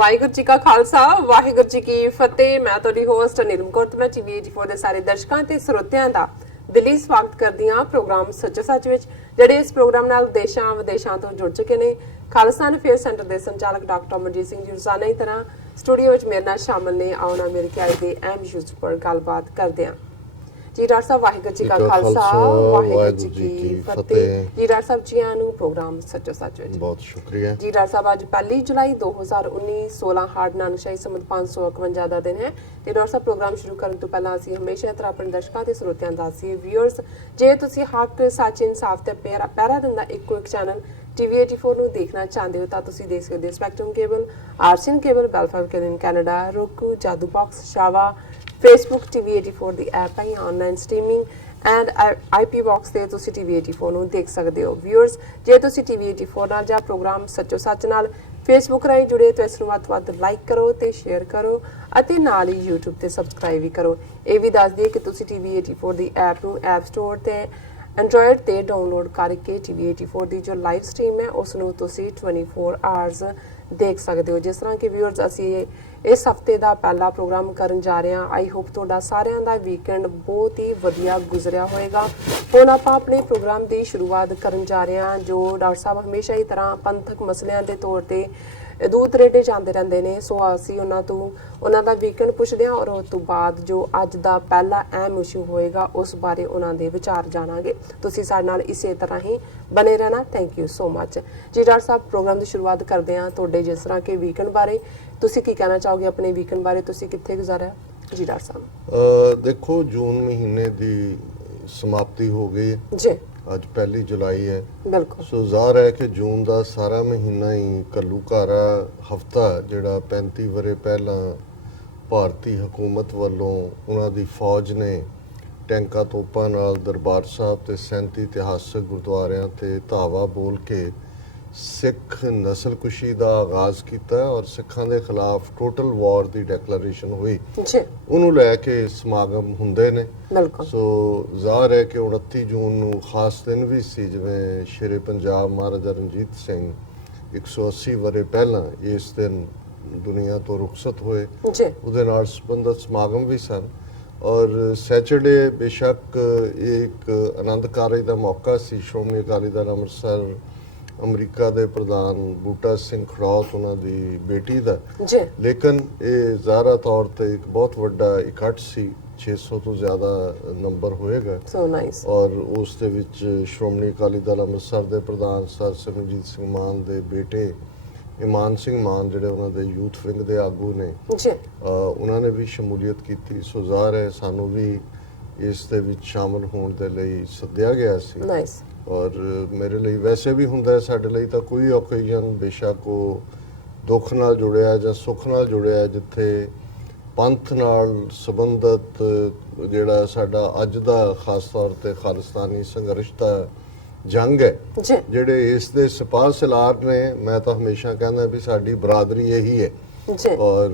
ਵਾਹਿਗੁਰੂ ਜੀ ਕਾ ਖਾਲਸਾ ਵਾਹਿਗੁਰੂ ਜੀ ਕੀ ਫਤਿਹ। ਮੈਂ ਤੁਹਾਡੀ ਹੋਸਟ ਨੀਲਮ ਕੌਰ ਤੇ ਮੈਂ TV84 ਦੇ ਸਾਰੇ ਦਰਸ਼ਕਾਂ ਤੇ ਸਰੋਤਿਆਂ ਦਾ ਦਿਲੀ ਸਵਾਗਤ ਕਰਦੀ ਹਾਂ ਪ੍ਰੋਗਰਾਮ ਸੱਚੋ ਸੱਚ ਵਿੱਚ, ਜਿਹੜੇ ਇਸ ਪ੍ਰੋਗਰਾਮ ਨਾਲ ਦੇਸ਼ਾਂ ਵਿਦੇਸ਼ਾਂ ਤੋਂ ਜੁੜ ਚੁੱਕੇ ਨੇ। ਖਾਲਸਾ ਅਫੇਅਰ ਸੈਂਟਰ ਦੇ ਸੰਚਾਲਕ ਡਾਕਟਰ ਅਮਰਜੀਤ ਸਿੰਘ ਜੀ ਰੋਜ਼ਾਨਾ ਦੀ ਤਰ੍ਹਾਂ ਸਟੂਡੀਓ ਵਿੱਚ ਮੇਰੇ ਨਾਲ ਸ਼ਾਮਲ ਨੇ। ਆਉਣਾ ਮੇਰੇ ਖਿਆਲ ਦੇ ਅਹਿਮ ਇਸ਼ੂਜ਼ ਪਰ ਗੱਲਬਾਤ ਕਰਦੇ ਹਾਂ। ਜੀ ਡਾਕਟਰ ਸਾਹਿਬ ਵਾਹਿਗੁਰੂ ਜੀ ਕਾ ਖਾਲਸਾ ਵਾਹਿਗੁਰੂ ਜੀ ਕੀ ਫਤਿਹ। ਜੀ ਡਾਕਟਰ ਸਾਹਿਬ ਜੀ ਆਇਆਂ ਨੂੰ ਪ੍ਰੋਗਰਾਮ ਸੱਚੋ ਸੱਚ ਵਿੱਚ ਬਹੁਤ ਸ਼ੁਕਰੀਆ ਜੀ। ਡਾਕਟਰ ਸਾਹਿਬ ਅੱਜ 1 ਜੁਲਾਈ 2019 16 ਹਾਰਡ ਨਾਨਕਸ਼ਾਹੀ ਸੰਮਤ 551 ਦਾ ਦਿਨ ਹੈ ਤੇ ਡਾਕਟਰ ਸਾਹਿਬ ਪ੍ਰੋਗਰਾਮ ਸ਼ੁਰੂ ਕਰਨ ਤੋਂ ਪਹਿਲਾਂ ਅਸੀਂ ਹਮੇਸ਼ਾ ਤਰ੍ਹਾਂ ਆਪਣੇ ਦਰਸ਼ਕਾਂ ਤੇ ਸਰੋਤਿਆਂ ਦਾ ਸੀ ਵਿਊਅਰਸ, ਜੇ ਤੁਸੀਂ ਹੱਕ ਸੱਚ ਇਨਸਾਫ ਤੇ ਪੈਰਾ ਦਿੰਦਾ ਇੱਕੋ ਇੱਕ ਚੈਨਲ TV84 ਨੂੰ ਦੇਖਣਾ ਚਾਹੁੰਦੇ ਹੋ ਤਾਂ ਤੁਸੀਂ ਦੇਖ ਸਕਦੇ ਹੋ spectrum cable, RCN cable, Bell Fibe cable Canada, roku, Jadoo box, ਸ਼ਾਵਾ, Facebook TV84 ਦੀ ਐਪ ਹੈ online streaming and IP box ਤੇ ਤੁਸੀਂ TV84 ਨੂੰ ਦੇਖ ਸਕਦੇ ਹੋ। ਵਿਊਅਰਸ, ਜੇ ਤੁਸੀਂ TV84 ਨਾਲ ਜਾਂ ਪ੍ਰੋਗਰਾਮ ਸੱਚੋ ਸੱਚ ਨਾਲ Facebook ਰਾਹੀਂ ਜੁੜੇ ਤਾਂ ਇਸ ਨੂੰ ਵੱਧ ਤੋਂ ਵੱਧ ਲਾਈਕ ਕਰੋ ਤੇ ਸ਼ੇਅਰ ਕਰੋ ਅਤੇ ਨਾਲ ਹੀ YouTube ਤੇ ਸਬਸਕ੍ਰਾਈਬ ਵੀ ਕਰੋ। ਇਹ ਵੀ ਦੱਸ ਦਈਏ ਕਿ ਤੁਸੀਂ TV84 ਦੀ ਐਪ ਨੂੰ ਐਪ ਸਟੋਰ ਤੇ ਐਂਡਰੋਇਡ ਤੇ ਡਾਊਨਲੋਡ ਕਰਕੇ TV84 ਦੀ ਜੋ ਲਾਈਵ ਸਟ੍ਰੀਮ ਹੈ ਉਸ ਨੂੰ ਤੁਸੀਂ 24 ਆਵਰਸ ਦੇਖ ਸਕਦੇ ਹੋ। ਜਿਸ ਤਰ੍ਹਾਂ ਕਿ ਵਿਊਅਰਸ, ਅਸੀਂ ਇਸ ਹਫਤੇ ਦਾ ਪਹਿਲਾ ਪ੍ਰੋਗਰਾਮ ਕਰਨ ਜਾ ਰਹੇ ਹਾਂ। ਆਈ ਹੋਪ ਤੁਹਾਡਾ ਸਾਰਿਆਂ ਦਾ ਵੀਕਐਂਡ ਬਹੁਤ ਹੀ ਵਧੀਆ ਗੁਜ਼ਰਿਆ ਹੋਏਗਾ। ਹੁਣ ਆਪਾਂ ਆਪਣੇ ਪ੍ਰੋਗਰਾਮ ਦੀ ਸ਼ੁਰੂਆਤ ਕਰਨ ਜਾ ਰਹੇ ਹਾਂ, ਜੋ ਡਾਕਟਰ ਸਾਹਿਬ ਹਮੇਸ਼ਾ ਹੀ ਤਰ੍ਹਾਂ ਪੰਥਕ ਮਸਲਿਆਂ ਦੇ ਤੌਰ ਤੇ ਦੂਰ ਦਰੇਡੇ ਜਾਂਦੇ ਰਹਿੰਦੇ ਨੇ। ਸੋ ਅਸੀਂ ਉਹਨਾਂ ਦਾ ਵੀਕਐਂਡ ਪੁੱਛਦੇ ਹਾਂ ਔਰ ਉਸ ਤੋਂ ਬਾਅਦ ਜੋ ਅੱਜ ਦਾ ਪਹਿਲਾ ਅਹਿਮ ਇਸ਼ੂ ਹੋਏਗਾ ਉਸ ਬਾਰੇ ਉਹਨਾਂ ਦੇ ਵਿਚਾਰ ਜਾਣਾਂਗੇ। ਤੁਸੀਂ ਸਾਡੇ ਨਾਲ ਇਸੇ ਤਰ੍ਹਾਂ ਹੀ ਬਨੇ ਰਹਿਣਾ। ਥੈਂਕ ਯੂ ਸੋ ਮਚ ਜੀ। ਡਾਕਟਰ ਸਾਹਿਬ ਪ੍ਰੋਗਰਾਮ ਦੀ ਸ਼ੁਰੂਆਤ ਕਰਦੇ ਹਾਂ ਤੁਹਾਡੇ ਜਿਸ ਤਰ੍ਹਾਂ ਕਿ ਵੀਕਐਂਡ ਬਾਰੇ। ਤੁਸੀਂ ਕੀ ਕਹਿਣਾ ਚਾਹੋਗੇ ਆਪਣੇ ਵੀਕਐਂਡ ਬਾਰੇ? ਤੁਸੀਂ ਕਿੱਥੇ ਗੁਜ਼ਾਰਿਆ ਜੀ ਡਾਕਟਰ ਸਾਹਿਬ? ਦੇਖੋ, ਜੂਨ ਮਹੀਨੇ ਦੀ ਸਮਾਪਤੀ ਹੋ ਗਈ ਹੈ ਜੀ। ਅੱਜ 1 ਜੁਲਾਈ ਹੈ। ਬਿਲਕੁਲ। ਸੋ ਜ਼ਾਹਰ ਹੈ ਕਿ ਜੂਨ ਦਾ ਸਾਰਾ ਮਹੀਨਾ ਹੀ ਘੱਲੂਘਾਰਾ ਹਫਤਾ ਜਿਹੜਾ 35 ਵਰੇ ਪਹਿਲਾਂ ਭਾਰਤੀ ਹਕੂਮਤ ਵੱਲੋਂ ਉਹਨਾਂ ਦੀ ਫੌਜ ਨੇ ਟੈਂਕਾਂ ਤੋਪਾਂ ਨਾਲ ਦਰਬਾਰ ਸਾਹਿਬ ਤੇ 37 ਇਤਿਹਾਸਕ ਗੁਰਦੁਆਰਿਆਂ ਤੇ ਧਾਵਾ ਬੋਲ ਕੇ ਸਿੱਖ ਨਸਲਕੁਸ਼ੀ ਦਾ ਆਗਾਜ਼ ਕੀਤਾ ਔਰ ਸਿੱਖਾਂ ਦੇ ਖਿਲਾਫ ਟੋਟਲ ਵਾਰ ਦੀ ਡੈਕਲੇਰੇਸ਼ਨ ਹੋਈ ਜੀ। ਉਹਨੂੰ ਲੈ ਕੇ ਸਮਾਗਮ ਹੁੰਦੇ ਨੇ। ਬਿਲਕੁਲ। ਸੋ ਜ਼ਾਹਰ ਹੈ ਕਿ 29 ਜੂਨ ਨੂੰ ਖਾਸ ਦਿਨ ਵੀ ਸੀ, ਜਿਵੇਂ ਸ਼ੇਰੇ ਪੰਜਾਬ ਮਹਾਰਾਜਾ ਰਣਜੀਤ ਸਿੰਘ 180 ਵਰੇ ਪਹਿਲਾਂ ਇਸ ਦਿਨ ਦੁਨੀਆ ਤੋਂ ਰੁਖਸਤ ਹੋਏ ਜੀ। ਉਹਦੇ ਨਾਲ ਸੰਬੰਧਿਤ ਸਮਾਗਮ ਵੀ ਸਨ ਔਰ ਸੈਚਰਡੇ ਬੇਸ਼ੱਕ ਇੱਕ ਆਨੰਦ ਕਾਰਜ ਦਾ ਮੌਕਾ ਸੀ। ਸ਼੍ਰੋਮਣੀ ਅਕਾਲੀ ਦਲ ਅੰਮ੍ਰਿਤਸਰ ਅਮਰੀਕਾ ਦੇ ਪ੍ਰਧਾਨ ਬੂਟਾ ਸਿੰਘ ਖੜੌਤ ਉਹਨਾਂ ਦੀ ਬੇਟੀ ਦਾ ਜੀ, ਲੇਕਿਨ ਇਹ ਜ਼ਾਹਰਾ ਤੌਰ ਤੇ ਇੱਕ ਬਹੁਤ ਵੱਡਾ ਇਕੱਠ ਸੀ। 600 ਤੋਂ ਜ਼ਿਆਦਾ ਨੰਬਰ ਹੋਏਗਾ। So nice. ਔਰ ਉਸ ਦੇ ਵਿੱਚ ਸ਼੍ਰੋਮਣੀ ਅਕਾਲੀ ਦਲ ਅੰਮ੍ਰਿਤਸਰ ਦੇ ਪ੍ਰਧਾਨ ਸਰ ਸਿਮਰਜੀਤ ਸਿੰਘ ਮਾਨ ਦੇ ਬੇਟੇ ਇਮਾਨ ਸਿੰਘ ਮਾਨ ਜਿਹੜੇ ਉਹਨਾਂ ਦੇ ਯੂਥ ਵਿੰਗ ਦੇ ਆਗੂ ਨੇ ਜੀ, ਉਹਨਾਂ ਨੇ ਵੀ ਸ਼ਮੂਲੀਅਤ ਕੀਤੀ। ਸੋ ਜ਼ਾਹਰ ਹੈ ਸਾਨੂੰ ਵੀ ਇਸ ਦੇ ਵਿੱਚ ਸ਼ਾਮਲ ਹੋਣ ਦੇ ਲਈ ਸੱਦਿਆ ਗਿਆ ਸੀ। ਨਾਈਸ। ਔਰ ਮੇਰੇ ਲਈ ਵੈਸੇ ਵੀ ਹੁੰਦਾ ਹੈ, ਸਾਡੇ ਲਈ ਤਾਂ ਕੋਈ ਓਕੇਜ਼ਨ ਬੇਸ਼ੱਕ ਉਹ ਦੁੱਖ ਨਾਲ ਜੁੜਿਆ ਜਾਂ ਸੁੱਖ ਨਾਲ ਜੁੜਿਆ, ਜਿੱਥੇ ਪੰਥ ਨਾਲ ਸੰਬੰਧਿਤ ਜਿਹੜਾ ਸਾਡਾ ਅੱਜ ਦਾ ਖਾਸ ਤੌਰ ਤੇ ਖਾਲਿਸਤਾਨੀ ਸੰਘਰਸ਼ ਦਾ ਜੰਗ ਹੈ, ਜਿਹੜੇ ਇਸ ਦੇ ਸਿਪਾਹ ਸਲਾਰ ਨੇ। ਮੈਂ ਤਾਂ ਹਮੇਸ਼ਾ ਕਹਿੰਦਾ ਵੀ ਸਾਡੀ ਬਰਾਦਰੀ ਇਹੀ ਹੈ ਔਰ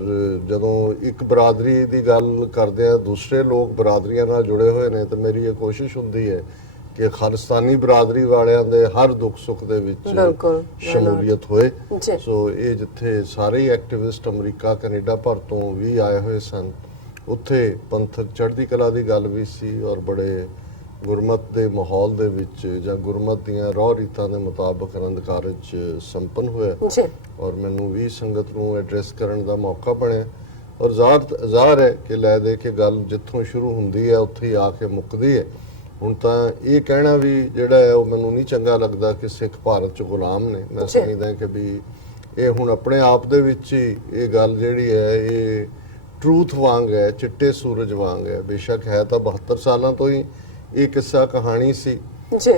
ਜਦੋਂ ਇੱਕ ਬਰਾਦਰੀ ਦੀ ਗੱਲ ਕਰਦੇ ਆ, ਦੂਸਰੇ ਲੋਕ ਬਰਾਦਰੀਆਂ ਨਾਲ ਜੁੜੇ ਹੋਏ ਨੇ, ਤਾਂ ਮੇਰੀ ਇਹ ਕੋਸ਼ਿਸ਼ ਹੁੰਦੀ ਹੈ ਕਿ ਖਾਲਿਸਤਾਨੀ ਬਰਾਦਰੀ ਵਾਲਿਆਂ ਦੇ ਹਰ ਦੁੱਖ ਸੁੱਖ ਦੇ ਵਿੱਚ ਸ਼ਮੂਲੀਅਤ ਹੋਏ। ਸੋ ਇਹ ਜਿੱਥੇ ਸਾਰੇ ਹੀ ਐਕਟਿਵਿਸਟ ਅਮਰੀਕਾ ਕੈਨੇਡਾ ਭਰ ਤੋਂ ਵੀ ਆਏ ਹੋਏ ਸਨ, ਉੱਥੇ ਪੰਥਕ ਚੜ੍ਹਦੀ ਕਲਾ ਦੀ ਗੱਲ ਵੀ ਸੀ ਔਰ ਬੜੇ ਗੁਰਮਤ ਦੇ ਮਾਹੌਲ ਦੇ ਵਿੱਚ ਜਾਂ ਗੁਰਮਤ ਦੀਆਂ ਰਹੁ ਰੀਤਾਂ ਦੇ ਮੁਤਾਬਕ ਆਨੰਦ ਕਾਰਜ ਸੰਪੰਨ ਹੋਇਆ ਔਰ ਮੈਨੂੰ ਵੀ ਸੰਗਤ ਨੂੰ ਐਡਰੈਸ ਕਰਨ ਦਾ ਮੌਕਾ ਬਣਿਆ। ਔਰ ਜ਼ਾਹਰ ਹੈ ਕਿ ਲੈ ਦੇ ਕੇ ਗੱਲ ਜਿੱਥੋਂ ਸ਼ੁਰੂ ਹੁੰਦੀ ਹੈ ਉੱਥੇ ਹੀ ਆ ਕੇ ਮੁੱਕਦੀ ਹੈ। ਹੁਣ ਤਾਂ ਇਹ ਕਹਿਣਾ ਵੀ ਜਿਹੜਾ ਹੈ ਉਹ ਮੈਨੂੰ ਨਹੀਂ ਚੰਗਾ ਲੱਗਦਾ ਕਿ ਸਿੱਖ ਭਾਰਤ 'ਚ ਗੁਲਾਮ ਨੇ। ਮੈਂ ਸਮਝਦਾ ਕਿ ਵੀ ਇਹ ਹੁਣ ਆਪਣੇ ਆਪ ਦੇ ਵਿੱਚ ਹੀ ਇਹ ਗੱਲ ਜਿਹੜੀ ਹੈ ਇਹ ਟਰੂਥ ਵਾਂਗ ਹੈ, ਚਿੱਟੇ ਸੂਰਜ ਵਾਂਗ ਹੈ। ਬੇਸ਼ੱਕ ਹੈ ਤਾਂ 72 ਸਾਲਾਂ ਤੋਂ ਹੀ ਇਹ ਕਿੱਸਾ ਕਹਾਣੀ ਸੀ,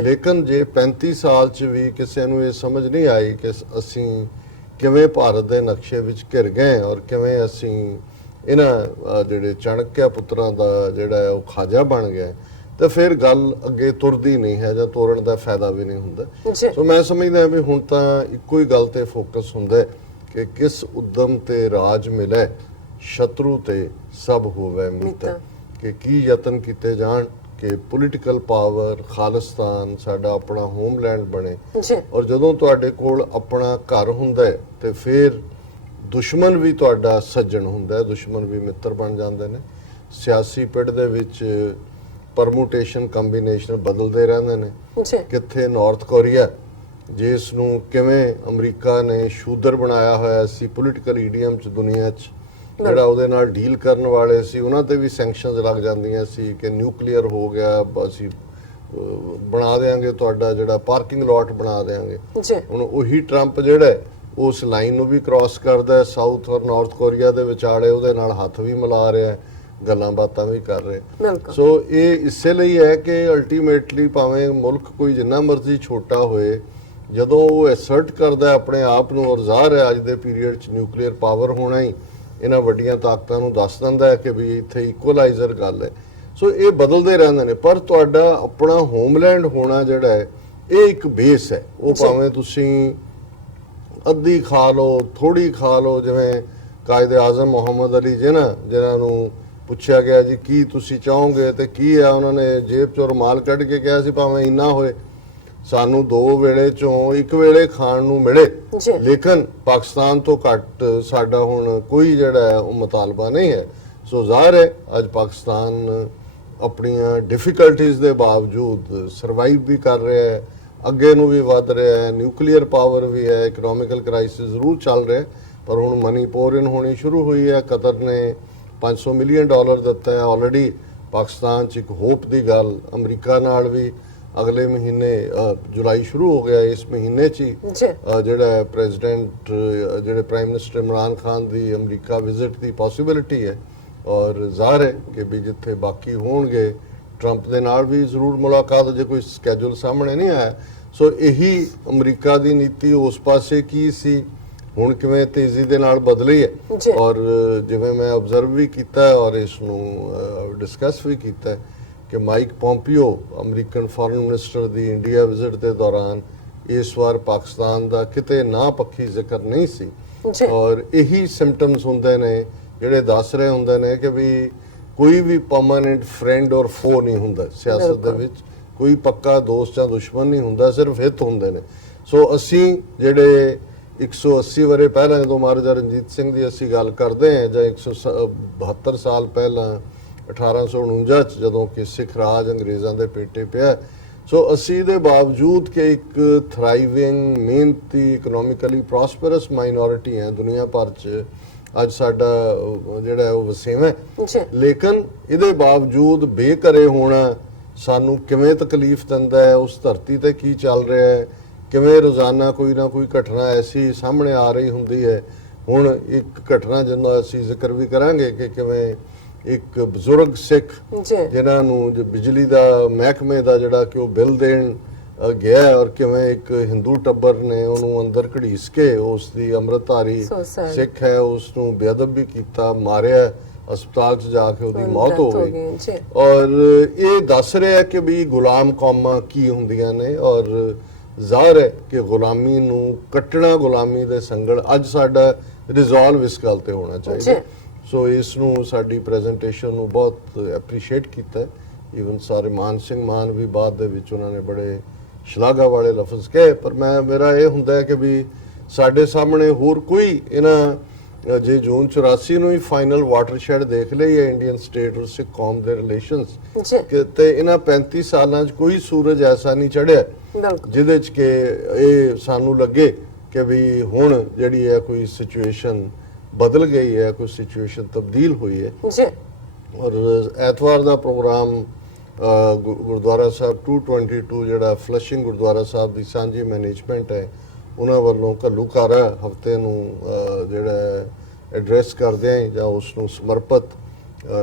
ਲੇਕਿਨ ਜੇ 35 ਸਾਲ 'ਚ ਵੀ ਕਿਸੇ ਨੂੰ ਇਹ ਸਮਝ ਨਹੀਂ ਆਈ ਕਿ ਅਸੀਂ ਕਿਵੇਂ ਭਾਰਤ ਦੇ ਨਕਸ਼ੇ ਵਿੱਚ ਘਿਰ ਗਏ ਔਰ ਕਿਵੇਂ ਅਸੀਂ ਇਹਨਾਂ ਜਿਹੜੇ ਚਾਣਕਿਆ ਪੁੱਤਰਾਂ ਦਾ ਜਿਹੜਾ ਹੈ ਉਹ ਖਾਜਾ ਬਣ ਗਿਆ, ਤਾਂ ਫਿਰ ਗੱਲ ਅੱਗੇ ਤੁਰਦੀ ਨਹੀਂ ਹੈ ਜਾਂ ਤੋਰਨ ਦਾ ਫਾਇਦਾ ਵੀ ਨਹੀਂ ਹੁੰਦਾ। ਸੋ ਮੈਂ ਸਮਝਦਾ ਵੀ ਹੁਣ ਤਾਂ ਇੱਕੋ ਹੀ ਗੱਲ ਤੇ ਫੋਕਸ ਹੁੰਦਾ ਕਿ ਕਿਸ ਉਦਮ ਤੇ ਰਾਜ ਮਿਲੇ, ਸ਼ਤਰੂ ਤੇ ਸਭ ਹੋਵੇ ਮਿੱਤਰ, ਕਿ ਕੀ ਯਤਨ ਕੀਤੇ ਜਾਣ ਕਿ ਪੋਲੀਟੀਕਲ ਪਾਵਰ ਖਾਲਿਸਤਾਨ ਸਾਡਾ ਆਪਣਾ ਹੋਮਲੈਂਡ ਬਣੇ। ਔਰ ਜਦੋਂ ਤੁਹਾਡੇ ਕੋਲ ਆਪਣਾ ਘਰ ਹੁੰਦਾ ਹੈ ਤੇ ਫਿਰ ਦੁਸ਼ਮਣ ਵੀ ਤੁਹਾਡਾ ਸੱਜਣ ਹੁੰਦਾ, ਦੁਸ਼ਮਣ ਵੀ ਮਿੱਤਰ ਬਣ ਜਾਂਦੇ ਨੇ। ਸਿਆਸੀ ਪਿੜ ਦੇ ਵਿੱਚ ਪਰਮੂਟੇਸ਼ਨ ਕੰਬੀਨੇਸ਼ਨ ਬਦਲਦੇ ਰਹਿੰਦੇ ਨੇ। ਕਿੱਥੇ ਨਾਰਥ ਕੋਰੀਆ, ਜਿਸ ਨੂੰ ਕਿਵੇਂ ਅਮਰੀਕਾ ਨੇ ਸ਼ੂਦਰ ਬਣਾਇਆ ਹੋਇਆ ਸੀ ਪੋਲੀਟੀਕਲ ਈਡੀਅਮ ਚ ਦੁਨੀਆ 'ਚ, ਜਿਹੜਾ ਉਹਦੇ ਨਾਲ ਡੀਲ ਕਰਨ ਵਾਲੇ ਸੀ ਉਹਨਾਂ ਤੇ ਵੀ ਸੈਂਕਸ਼ਨਸ ਲੱਗ ਜਾਂਦੀਆਂ ਸੀ ਕਿ ਨਿਊਕਲੀਅਰ ਹੋ ਗਿਆ, ਅਸੀਂ ਬਣਾ ਦੇਾਂਗੇ ਤੁਹਾਡਾ ਜਿਹੜਾ ਪਾਰਕਿੰਗ ਲੋਟ ਬਣਾ ਦੇਾਂਗੇ। ਹੁਣ ਉਹੀ ਟਰੰਪ ਜਿਹੜਾ ਉਸ ਲਾਈਨ ਨੂੰ ਵੀ ਕ੍ਰਾਸ ਕਰਦਾ, ਸਾਊਥ ਔਰ ਨਾਰਥ ਕੋਰੀਆ ਦੇ ਵਿਚਾਲੇ ਉਹਦੇ ਨਾਲ ਹੱਥ ਵੀ ਮਿਲਾ ਰਿਹਾ, ਗੱਲਾਂ ਬਾਤਾਂ ਵੀ ਕਰ ਰਹੇ। ਸੋ ਇਹ ਇਸੇ ਲਈ ਹੈ ਕਿ ਅਲਟੀਮੇਟਲੀ ਭਾਵੇਂ ਮੁਲਕ ਕੋਈ ਜਿੰਨਾ ਮਰਜ਼ੀ ਛੋਟਾ ਹੋਏ, ਜਦੋਂ ਉਹ ਐਸਰਟ ਕਰਦਾ ਆਪਣੇ ਆਪ ਨੂੰ, ਔਰ ਜ਼ਾਹਰ ਹੈ ਅੱਜ ਦੇ ਪੀਰੀਅਡ 'ਚ ਨਿਊਕਲੀਅਰ ਪਾਵਰ ਹੋਣਾ ਹੀ ਇਹਨਾਂ ਵੱਡੀਆਂ ਤਾਕਤਾਂ ਨੂੰ ਦੱਸ ਦਿੰਦਾ ਹੈ ਕਿ ਵੀ ਇੱਥੇ ਇਕੁਅਲਾਈਜ਼ਰ ਗੱਲ ਹੈ। ਸੋ ਇਹ ਬਦਲਦੇ ਰਹਿੰਦੇ ਨੇ, ਪਰ ਤੁਹਾਡਾ ਆਪਣਾ ਹੋਮਲੈਂਡ ਹੋਣਾ ਜਿਹੜਾ ਹੈ ਇਹ ਇੱਕ ਬੇਸ ਹੈ। ਉਹ ਭਾਵੇਂ ਤੁਸੀਂ ਅੱਧੀ ਖਾ ਲਓ, ਥੋੜੀ ਖਾ ਲਓ, ਜਿਵੇਂ ਕਾਇਦੇ ਆਜ਼ਮ ਮੁਹੰਮਦ ਅਲੀ ਜਿਹਨਾਂ ਨੂੰ ਪੁੱਛਿਆ ਗਿਆ ਜੀ ਕੀ ਤੁਸੀਂ ਚਾਹੋਗੇ ਤੇ ਕੀ ਆ, ਉਹਨਾਂ ਨੇ ਜੇਬ ਚੋਂ ਰੁਮਾਲ ਕੱਢ ਕੇ ਕਿਹਾ ਸੀ ਭਾਵੇਂ ਇੰਨਾ ਹੋਏ ਸਾਨੂੰ 2 ਵੇਲੇ ਚੋਂ 1 ਵੇਲੇ ਖਾਣ ਨੂੰ ਮਿਲੇ, ਲੇਕਿਨ ਪਾਕਿਸਤਾਨ ਤੋਂ ਘੱਟ ਸਾਡਾ ਹੁਣ ਕੋਈ ਜਿਹੜਾ ਹੈ ਉਹ ਮੁਤਾਲਬਾ ਨਹੀਂ ਹੈ। ਸੋ ਜ਼ਾਹਰ ਹੈ ਅੱਜ ਪਾਕਿਸਤਾਨ ਆਪਣੀਆਂ ਡਿਫਿਕਲਟੀਜ਼ ਦੇ ਬਾਵਜੂਦ ਸਰਵਾਈਵ ਵੀ ਕਰ ਰਿਹਾ ਹੈ, ਅੱਗੇ ਨੂੰ ਵੀ ਵੱਧ ਰਿਹਾ ਹੈ, ਨਿਊਕਲੀਅਰ ਪਾਵਰ ਵੀ ਹੈ, ਇਕਨੋਮਿਕਲ ਕ੍ਰਾਈਸਿਸ ਜ਼ਰੂਰ ਚੱਲ ਰਿਹਾ, ਪਰ ਹੁਣ ਮਨੀ ਪੋਰ ਇਨ ਹੋਣੀ ਸ਼ੁਰੂ ਹੋਈ ਹੈ। ਕਤਰ ਨੇ $500 ਮਿਲੀਅਨ ਦਿੱਤਾ ਹੈ ਆਲਰੇਡੀ ਪਾਕਿਸਤਾਨ 'ਚ, ਇੱਕ ਹੋਪ ਦੀ ਗੱਲ। ਅਮਰੀਕਾ ਨਾਲ ਵੀ ਅਗਲੇ ਮਹੀਨੇ ਜੁਲਾਈ ਸ਼ੁਰੂ ਹੋ ਗਿਆ, ਇਸ ਮਹੀਨੇ 'ਚ ਹੀ ਜਿਹੜਾ ਪ੍ਰੈਜ਼ੀਡੈਂਟ ਜਿਹੜੇ ਪ੍ਰਾਈਮ ਮਿਨਿਸਟਰ ਇਮਰਾਨ ਖਾਨ ਦੀ ਅਮਰੀਕਾ ਵਿਜ਼ਿਟ ਦੀ ਪੋਸੀਬਿਲਿਟੀ ਹੈ, ਔਰ ਜ਼ਾਹਰ ਹੈ ਕਿ ਵੀ ਜਿੱਥੇ ਬਾਕੀ ਹੋਣਗੇ ਟਰੰਪ ਦੇ ਨਾਲ ਵੀ ਜ਼ਰੂਰ ਮੁਲਾਕਾਤ, ਜੇ ਕੋਈ ਸਕੈਜੂਲ ਸਾਹਮਣੇ ਨਹੀਂ ਆਇਆ। ਸੋ ਇਹੀ ਅਮਰੀਕਾ ਦੀ ਨੀਤੀ ਉਸ ਪਾਸੇ ਕੀ ਸੀ, ਹੁਣ ਕਿਵੇਂ ਤੇਜ਼ੀ ਦੇ ਨਾਲ ਬਦਲੀ ਹੈ। ਔਰ ਜਿਵੇਂ ਮੈਂ ਆਬਜ਼ਰਵ ਵੀ ਕੀਤਾ ਔਰ ਇਸ ਨੂੰ ਡਿਸਕਸ ਵੀ ਕੀਤਾ ਕਿ Mike Pompeo American foreign minister ਦੀ ਇੰਡੀਆ ਵਿਜ਼ਿਟ ਦੇ ਦੌਰਾਨ ਇਸ ਵਾਰ ਪਾਕਿਸਤਾਨ ਦਾ ਕਿਤੇ ਨਾ ਪੱਖੀ ਜ਼ਿਕਰ ਨਹੀਂ ਸੀ, ਔਰ ਇਹੀ ਸਿੰਪਟਮਸ ਹੁੰਦੇ ਨੇ ਜਿਹੜੇ ਦੱਸ ਰਹੇ ਹੁੰਦੇ ਨੇ ਕਿ ਵੀ ਕੋਈ ਵੀ ਪਰਮਾਨੈਂਟ ਫਰੈਂਡ ਔਰ ਫੋ ਨਹੀਂ ਹੁੰਦਾ ਸਿਆਸਤ ਦੇ ਵਿੱਚ, ਕੋਈ ਪੱਕਾ ਦੋਸਤ ਜਾਂ ਦੁਸ਼ਮਣ ਨਹੀਂ ਹੁੰਦਾ, ਸਿਰਫ ਹਿੱਤ ਹੁੰਦੇ ਨੇ। ਸੋ ਅਸੀਂ ਜਿਹੜੇ 180 ਵਰੇ ਪਹਿਲਾਂ ਜਦੋਂ ਮਹਾਰਾਜਾ ਰਣਜੀਤ ਸਿੰਘ ਦੀ ਅਸੀਂ ਗੱਲ ਕਰਦੇ ਹਾਂ, ਜਾਂ 172 ਸਾਲ ਪਹਿਲਾਂ 1849 ਚ ਜਦੋਂ ਕਿ ਸਿੱਖ ਰਾਜ ਅੰਗਰੇਜ਼ਾਂ ਦੇ ਪੇਟੇ ਪਿਆ, ਸੋ ਅਸੀਂ ਦੇ ਬਾਵਜੂਦ ਕਿ ਇੱਕ ਥਰਾਈਵਿੰਗ ਮਿਹਨਤੀ ਇਕਨੋਮਿਕਲੀ ਪ੍ਰੋਸਪਰਸ ਮਾਈਨੋਰਿਟੀ ਹੈ ਦੁਨੀਆ ਭਰ ਚ, ਅੱਜ ਸਾਡਾ ਜਿਹੜਾ ਉਹ ਵਸੇਵਾ ਹੈ, ਲੇਕਿਨ ਇਹਦੇ ਬਾਵਜੂਦ ਬੇਘਰੇ ਹੋਣਾ ਸਾਨੂੰ ਕਿਵੇਂ ਤਕਲੀਫ ਦਿੰਦਾ ਹੈ, ਉਸ ਧਰਤੀ ਤੇ ਕੀ ਚੱਲ ਰਿਹਾ ਹੈ, ਕਿਵੇਂ ਰੋਜ਼ਾਨਾ ਕੋਈ ਨਾ ਕੋਈ ਘਟਨਾ ਐਸੀ ਸਾਹਮਣੇ ਆ ਰਹੀ ਹੁੰਦੀ ਹੈ। ਹੁਣ ਇੱਕ ਘਟਨਾ ਜਿਹਦਾ ਅਸੀਂ ਜ਼ਿਕਰ ਵੀ ਕਰਾਂਗੇ ਕਿ ਕਿਵੇਂ ਇੱਕ ਬਜ਼ੁਰਗ ਸਿੱਖ ਜਿਨ੍ਹਾਂ ਨੂੰ ਬਿਜਲੀ ਦਾ ਮਹਿਕਮੇ ਦਾ ਜਿਹੜਾ ਕਿ ਉਹ ਬਿੱਲ ਦੇਣ ਗਿਆ, ਔਰ ਕਿਵੇਂ ਇੱਕ ਹਿੰਦੂ ਟੱਬਰ ਨੇ ਉਹਨੂੰ ਅੰਦਰ ਘੜੀਸ ਕੇ, ਉਸ ਦੀ ਅੰਮ੍ਰਿਤਧਾਰੀ ਸਿੱਖ ਹੈ, ਉਸ ਨੂੰ ਬੇਅਦਬ ਵੀ ਕੀਤਾ, ਮਾਰਿਆ, ਹਸਪਤਾਲ 'ਚ ਜਾ ਕੇ ਉਹਦੀ ਮੌਤ ਹੋ ਗਈ। ਔਰ ਇਹ ਦੱਸ ਰਿਹਾ ਕਿ ਵੀ ਗੁਲਾਮ ਕੌਮਾਂ ਕੀ ਹੁੰਦੀਆਂ ਨੇ, ਔਰ ਜ਼ਾਹਰ ਹੈ ਕਿ ਗੁਲਾਮੀ ਨੂੰ ਕੱਟਣਾ, ਗੁਲਾਮੀ ਦੇ ਸੰਗਲ, ਅੱਜ ਸਾਡਾ ਰਿਜ਼ੋਲਵ ਇਸ ਗੱਲ ਤੇ ਹੋਣਾ ਚਾਹੀਦਾ। ਸੋ ਇਸ ਨੂੰ ਸਾਡੀ ਪ੍ਰੈਜੈਂਟੇਸ਼ਨ ਨੂੰ ਬਹੁਤ ਐਪਰੀਸ਼ੀਏਟ ਕੀਤਾ, ਈਵਨ ਸਾਰੇ ਮਾਨ ਸਿੰਘ ਮਾਨ ਵੀ ਬਾਅਦ ਦੇ ਵਿੱਚ ਉਹਨਾਂ ਨੇ ਬੜੇ ਸ਼ਲਾਘਾ ਵਾਲੇ ਲਫ਼ਜ਼ ਕਹੇ, ਪਰ ਮੇਰਾ ਇਹ ਹੁੰਦਾ ਹੈ ਕਿ ਵੀ ਸਾਡੇ ਸਾਹਮਣੇ ਹੋਰ ਕੋਈ ਇਹਨਾਂ ਜੇ ਜੂਨ 84 ਨੂੰ ਹੀ ਫਾਈਨਲ ਵਾਟਰਸ਼ੈਡ ਦੇਖ ਲਈ ਹੈ ਇੰਡੀਅਨ ਸਟੇਟ ਔਰ ਸਿੱਖ ਕੌਮ ਦੇ ਰਿਲੇਸ਼ਨਸ, ਤੇ ਇਹਨਾਂ 35 ਸਾਲਾਂ 'ਚ ਕੋਈ ਸੂਰਜ ਐਸਾ ਨਹੀਂ ਚੜਿਆ ਜਿਹਦੇ 'ਚ ਕਿ ਇਹ ਸਾਨੂੰ ਲੱਗੇ ਕਿ ਵੀ ਹੁਣ ਜਿਹੜੀ ਹੈ ਕੋਈ ਸਿਚੁਏਸ਼ਨ ਬਦਲ ਗਈ ਹੈ, ਕੋਈ ਸਿਚੁਏਸ਼ਨ ਤਬਦੀਲ ਹੋਈ ਹੈ। ਔਰ ਐਤਵਾਰ ਦਾ ਪ੍ਰੋਗਰਾਮ ਗੁਰਦੁਆਰਾ ਸਾਹਿਬ 222 ਜਿਹੜਾ ਫਲਸ਼ਿੰਗ ਗੁਰਦੁਆਰਾ ਸਾਹਿਬ ਦੀ ਸਾਂਝੀ ਮੈਨੇਜਮੈਂਟ ਹੈ, ਉਹਨਾਂ ਵੱਲੋਂ ਘੱਲੂਘਾਰਾ ਹਫਤੇ ਨੂੰ ਜਿਹੜਾ ਐਡਰੈਸ ਕਰਦੇ ਆ ਜਾਂ ਉਸ ਨੂੰ ਸਮਰਪਿਤ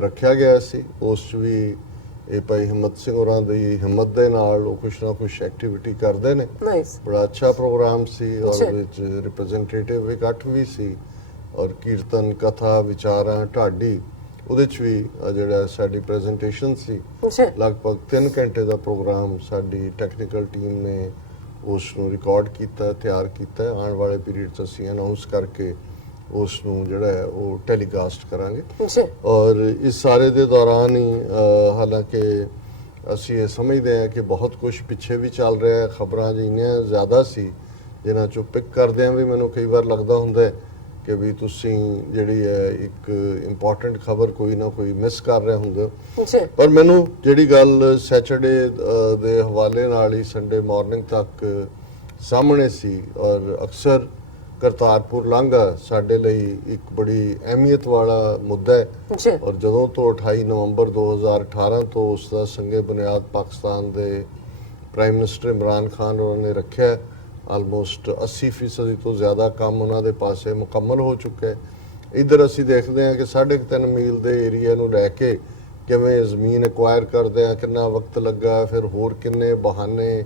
ਰੱਖਿਆ ਗਿਆ ਸੀ। ਉਸ 'ਚ ਵੀ ਇਹ ਭਾਈ ਹਿੰਮਤ ਸਿੰਘ ਹੋਰਾਂ ਦੀ ਹਿੰਮਤ ਦੇ ਨਾਲ ਉਹ ਕੁਛ ਨਾ ਕੁਛ ਐਕਟੀਵਿਟੀ ਕਰਦੇ ਨੇ। ਬੜਾ ਅੱਛਾ ਪ੍ਰੋਗਰਾਮ ਸੀ, ਔਰ ਉਹਦੇ 'ਚ ਰਿਪਰੈਜ਼ੈਂਟੇਟਿਵ ਇਕੱਠ ਵੀ ਸੀ, ਔਰ ਕੀਰਤਨ ਕਥਾ ਵਿਚਾਰਾਂ ਢਾਡੀ ਉਹਦੇ 'ਚ ਵੀ ਜਿਹੜਾ ਸਾਡੀ ਪ੍ਰੈਜੈਂਟੇਸ਼ਨ ਸੀ। ਲਗਭਗ 3 ਘੰਟੇ ਦਾ ਪ੍ਰੋਗਰਾਮ ਸਾਡੀ ਟੈਕਨੀਕਲ ਟੀਮ ਨੇ ਉਸ ਨੂੰ ਰਿਕਾਰਡ ਕੀਤਾ, ਤਿਆਰ ਕੀਤਾ। ਆਉਣ ਵਾਲੇ ਪੀਰੀਅਡ 'ਚ ਅਸੀਂ ਅਨਾਉਂਸ ਕਰਕੇ ਉਸ ਨੂੰ ਜਿਹੜਾ ਹੈ ਉਹ ਟੈਲੀਕਾਸਟ ਕਰਾਂਗੇ। ਔਰ ਇਸ ਸਾਰੇ ਦੇ ਦੌਰਾਨ ਹੀ ਹਾਲਾਂਕਿ ਅਸੀਂ ਇਹ ਸਮਝਦੇ ਹਾਂ ਕਿ ਬਹੁਤ ਕੁਝ ਪਿੱਛੇ ਵੀ ਚੱਲ ਰਿਹਾ ਹੈ, ਖਬਰਾਂ ਜਿੰਨੀਆਂ ਜ਼ਿਆਦਾ ਸੀ ਜਿਨ੍ਹਾਂ 'ਚੋਂ ਪਿਕ ਕਰਦਿਆਂ ਵੀ ਮੈਨੂੰ ਕਈ ਵਾਰ ਲੱਗਦਾ ਹੁੰਦਾ ਕਿ ਵੀ ਤੁਸੀਂ ਜਿਹੜੀ ਹੈ ਇੱਕ ਇੰਪੋਰਟੈਂਟ ਖਬਰ ਕੋਈ ਨਾ ਕੋਈ ਮਿਸ ਕਰ ਰਹੇ ਹੁੰਦੇ ਹੋ ਜੀ। ਪਰ ਮੈਨੂੰ ਜਿਹੜੀ ਗੱਲ ਸੈਟਰਡੇ ਦੇ ਹਵਾਲੇ ਨਾਲ ਹੀ ਸੰਡੇ ਮਾਰਨਿੰਗ ਤੱਕ ਸਾਹਮਣੇ ਸੀ, ਔਰ ਅਕਸਰ ਕਰਤਾਰਪੁਰ ਲਾਂਘਾ ਸਾਡੇ ਲਈ ਇੱਕ ਬੜੀ ਅਹਿਮੀਅਤ ਵਾਲਾ ਮੁੱਦਾ ਹੈ ਜੀ। ਔਰ ਜਦੋਂ ਤੋਂ 28 ਨਵੰਬਰ 2018 ਤੋਂ ਉਸ ਦਾ ਸੰਗੇ ਬੁਨਿਆਦ ਪਾਕਿਸਤਾਨ ਦੇ ਪ੍ਰਾਈਮ ਮਿਨਿਸਟਰ ਇਮਰਾਨ ਖਾਨ ਉਹਨਾਂ ਨੇ ਰੱਖਿਆ, ਆਲਮੋਸਟ 80% ਤੋਂ ਜ਼ਿਆਦਾ ਕੰਮ ਉਹਨਾਂ ਦੇ ਪਾਸੇ ਮੁਕੰਮਲ ਹੋ ਚੁੱਕਾ ਹੈ। ਇੱਧਰ ਅਸੀਂ ਦੇਖਦੇ ਹਾਂ ਕਿ 3.5 ਮੀਲ ਦੇ ਏਰੀਆ ਨੂੰ ਲੈ ਕੇ ਕਿਵੇਂ ਜ਼ਮੀਨ ਐਕਵਾਇਰ ਕਰਦੇ ਆ, ਕਿੰਨਾ ਵਕਤ ਲੱਗਾ, ਫਿਰ ਹੋਰ ਕਿੰਨੇ ਬਹਾਨੇ,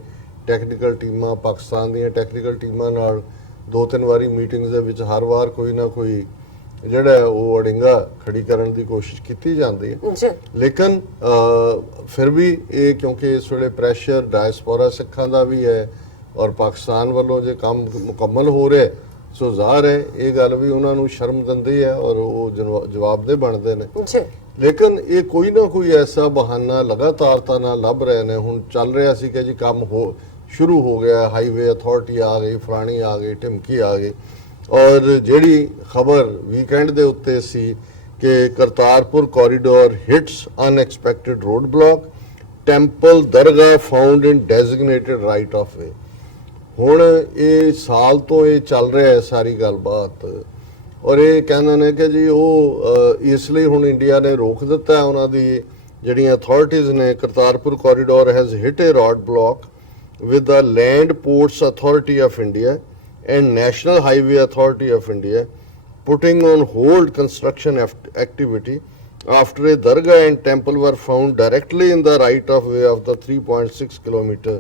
ਟੈਕਨੀਕਲ ਟੀਮਾਂ, ਪਾਕਿਸਤਾਨ ਦੀਆਂ ਟੈਕਨੀਕਲ ਟੀਮਾਂ ਨਾਲ 2-3 ਵਾਰੀ ਮੀਟਿੰਗਸ ਦੇ ਵਿੱਚ ਹਰ ਵਾਰ ਕੋਈ ਨਾ ਕੋਈ ਜਿਹੜਾ ਉਹ ਅੜਿੰਗਾ ਖੜੀ ਕਰਨ ਦੀ ਕੋਸ਼ਿਸ਼ ਕੀਤੀ ਜਾਂਦੀ ਹੈ। ਲੇਕਿਨ ਫਿਰ ਵੀ ਇਹ ਕਿਉਂਕਿ ਇਸ ਵੇਲੇ ਪ੍ਰੈਸ਼ਰ ਡਾਇਸਪੋਰਾ ਸਿੱਖਾਂ ਦਾ ਵੀ ਹੈ ਔਰ ਪਾਕਿਸਤਾਨ ਵੱਲੋਂ ਜੇ ਕੰਮ ਮੁਕੰਮਲ ਹੋ ਰਿਹਾ ਸੋ ਜ਼ਾਹਰ ਹੈ ਇਹ ਗੱਲ ਵੀ ਉਹਨਾਂ ਨੂੰ ਸ਼ਰਮ ਦਿੰਦੀ ਹੈ ਔਰ ਉਹ ਜਵਾਬਦੇ ਬਣਦੇ ਨੇ। ਲੇਕਿਨ ਇਹ ਕੋਈ ਨਾ ਕੋਈ ਐਸਾ ਬਹਾਨਾ ਲਗਾਤਾਰ ਤਾਂ ਨਾ ਲੱਭ ਰਹੇ ਨੇ। ਹੁਣ ਚੱਲ ਰਿਹਾ ਸੀ ਕਿ ਜੀ ਕੰਮ ਸ਼ੁਰੂ ਹੋ ਗਿਆ, ਹਾਈਵੇ ਅਥਾਰਟੀ ਆ ਗਈ, ਫਲਾਣੀ ਆ ਗਈ, ਢਿਮਕੀ ਆ ਗਈ, ਔਰ ਜਿਹੜੀ ਖਬਰ ਵੀਕਐਂਡ ਦੇ ਉੱਤੇ ਸੀ ਕਿ Kartarpur corridor hits unexpected road block, temple dargah found in designated right of way. ਹੁਣ ਇਹ ਸਾਲ ਤੋਂ ਇਹ ਚੱਲ ਰਿਹਾ ਹੈ ਸਾਰੀ ਗੱਲਬਾਤ, ਔਰ ਇਹ ਕਹਿੰਦੇ ਨੇ ਕਿ ਜੀ ਉਹ ਇਸ ਲਈ ਹੁਣ ਇੰਡੀਆ ਨੇ ਰੋਕ ਦਿੱਤਾ ਉਹਨਾਂ ਦੀ ਜਿਹੜੀਆਂ ਅਥਾਰਟੀਜ਼ ਨੇ। Kartarpur corridor has hit A road block with the Land Ports Authority of India and National Highway Authority of India putting on hold construction activity after a dargah and temple were found directly in the right of way of the 3.6 kilometer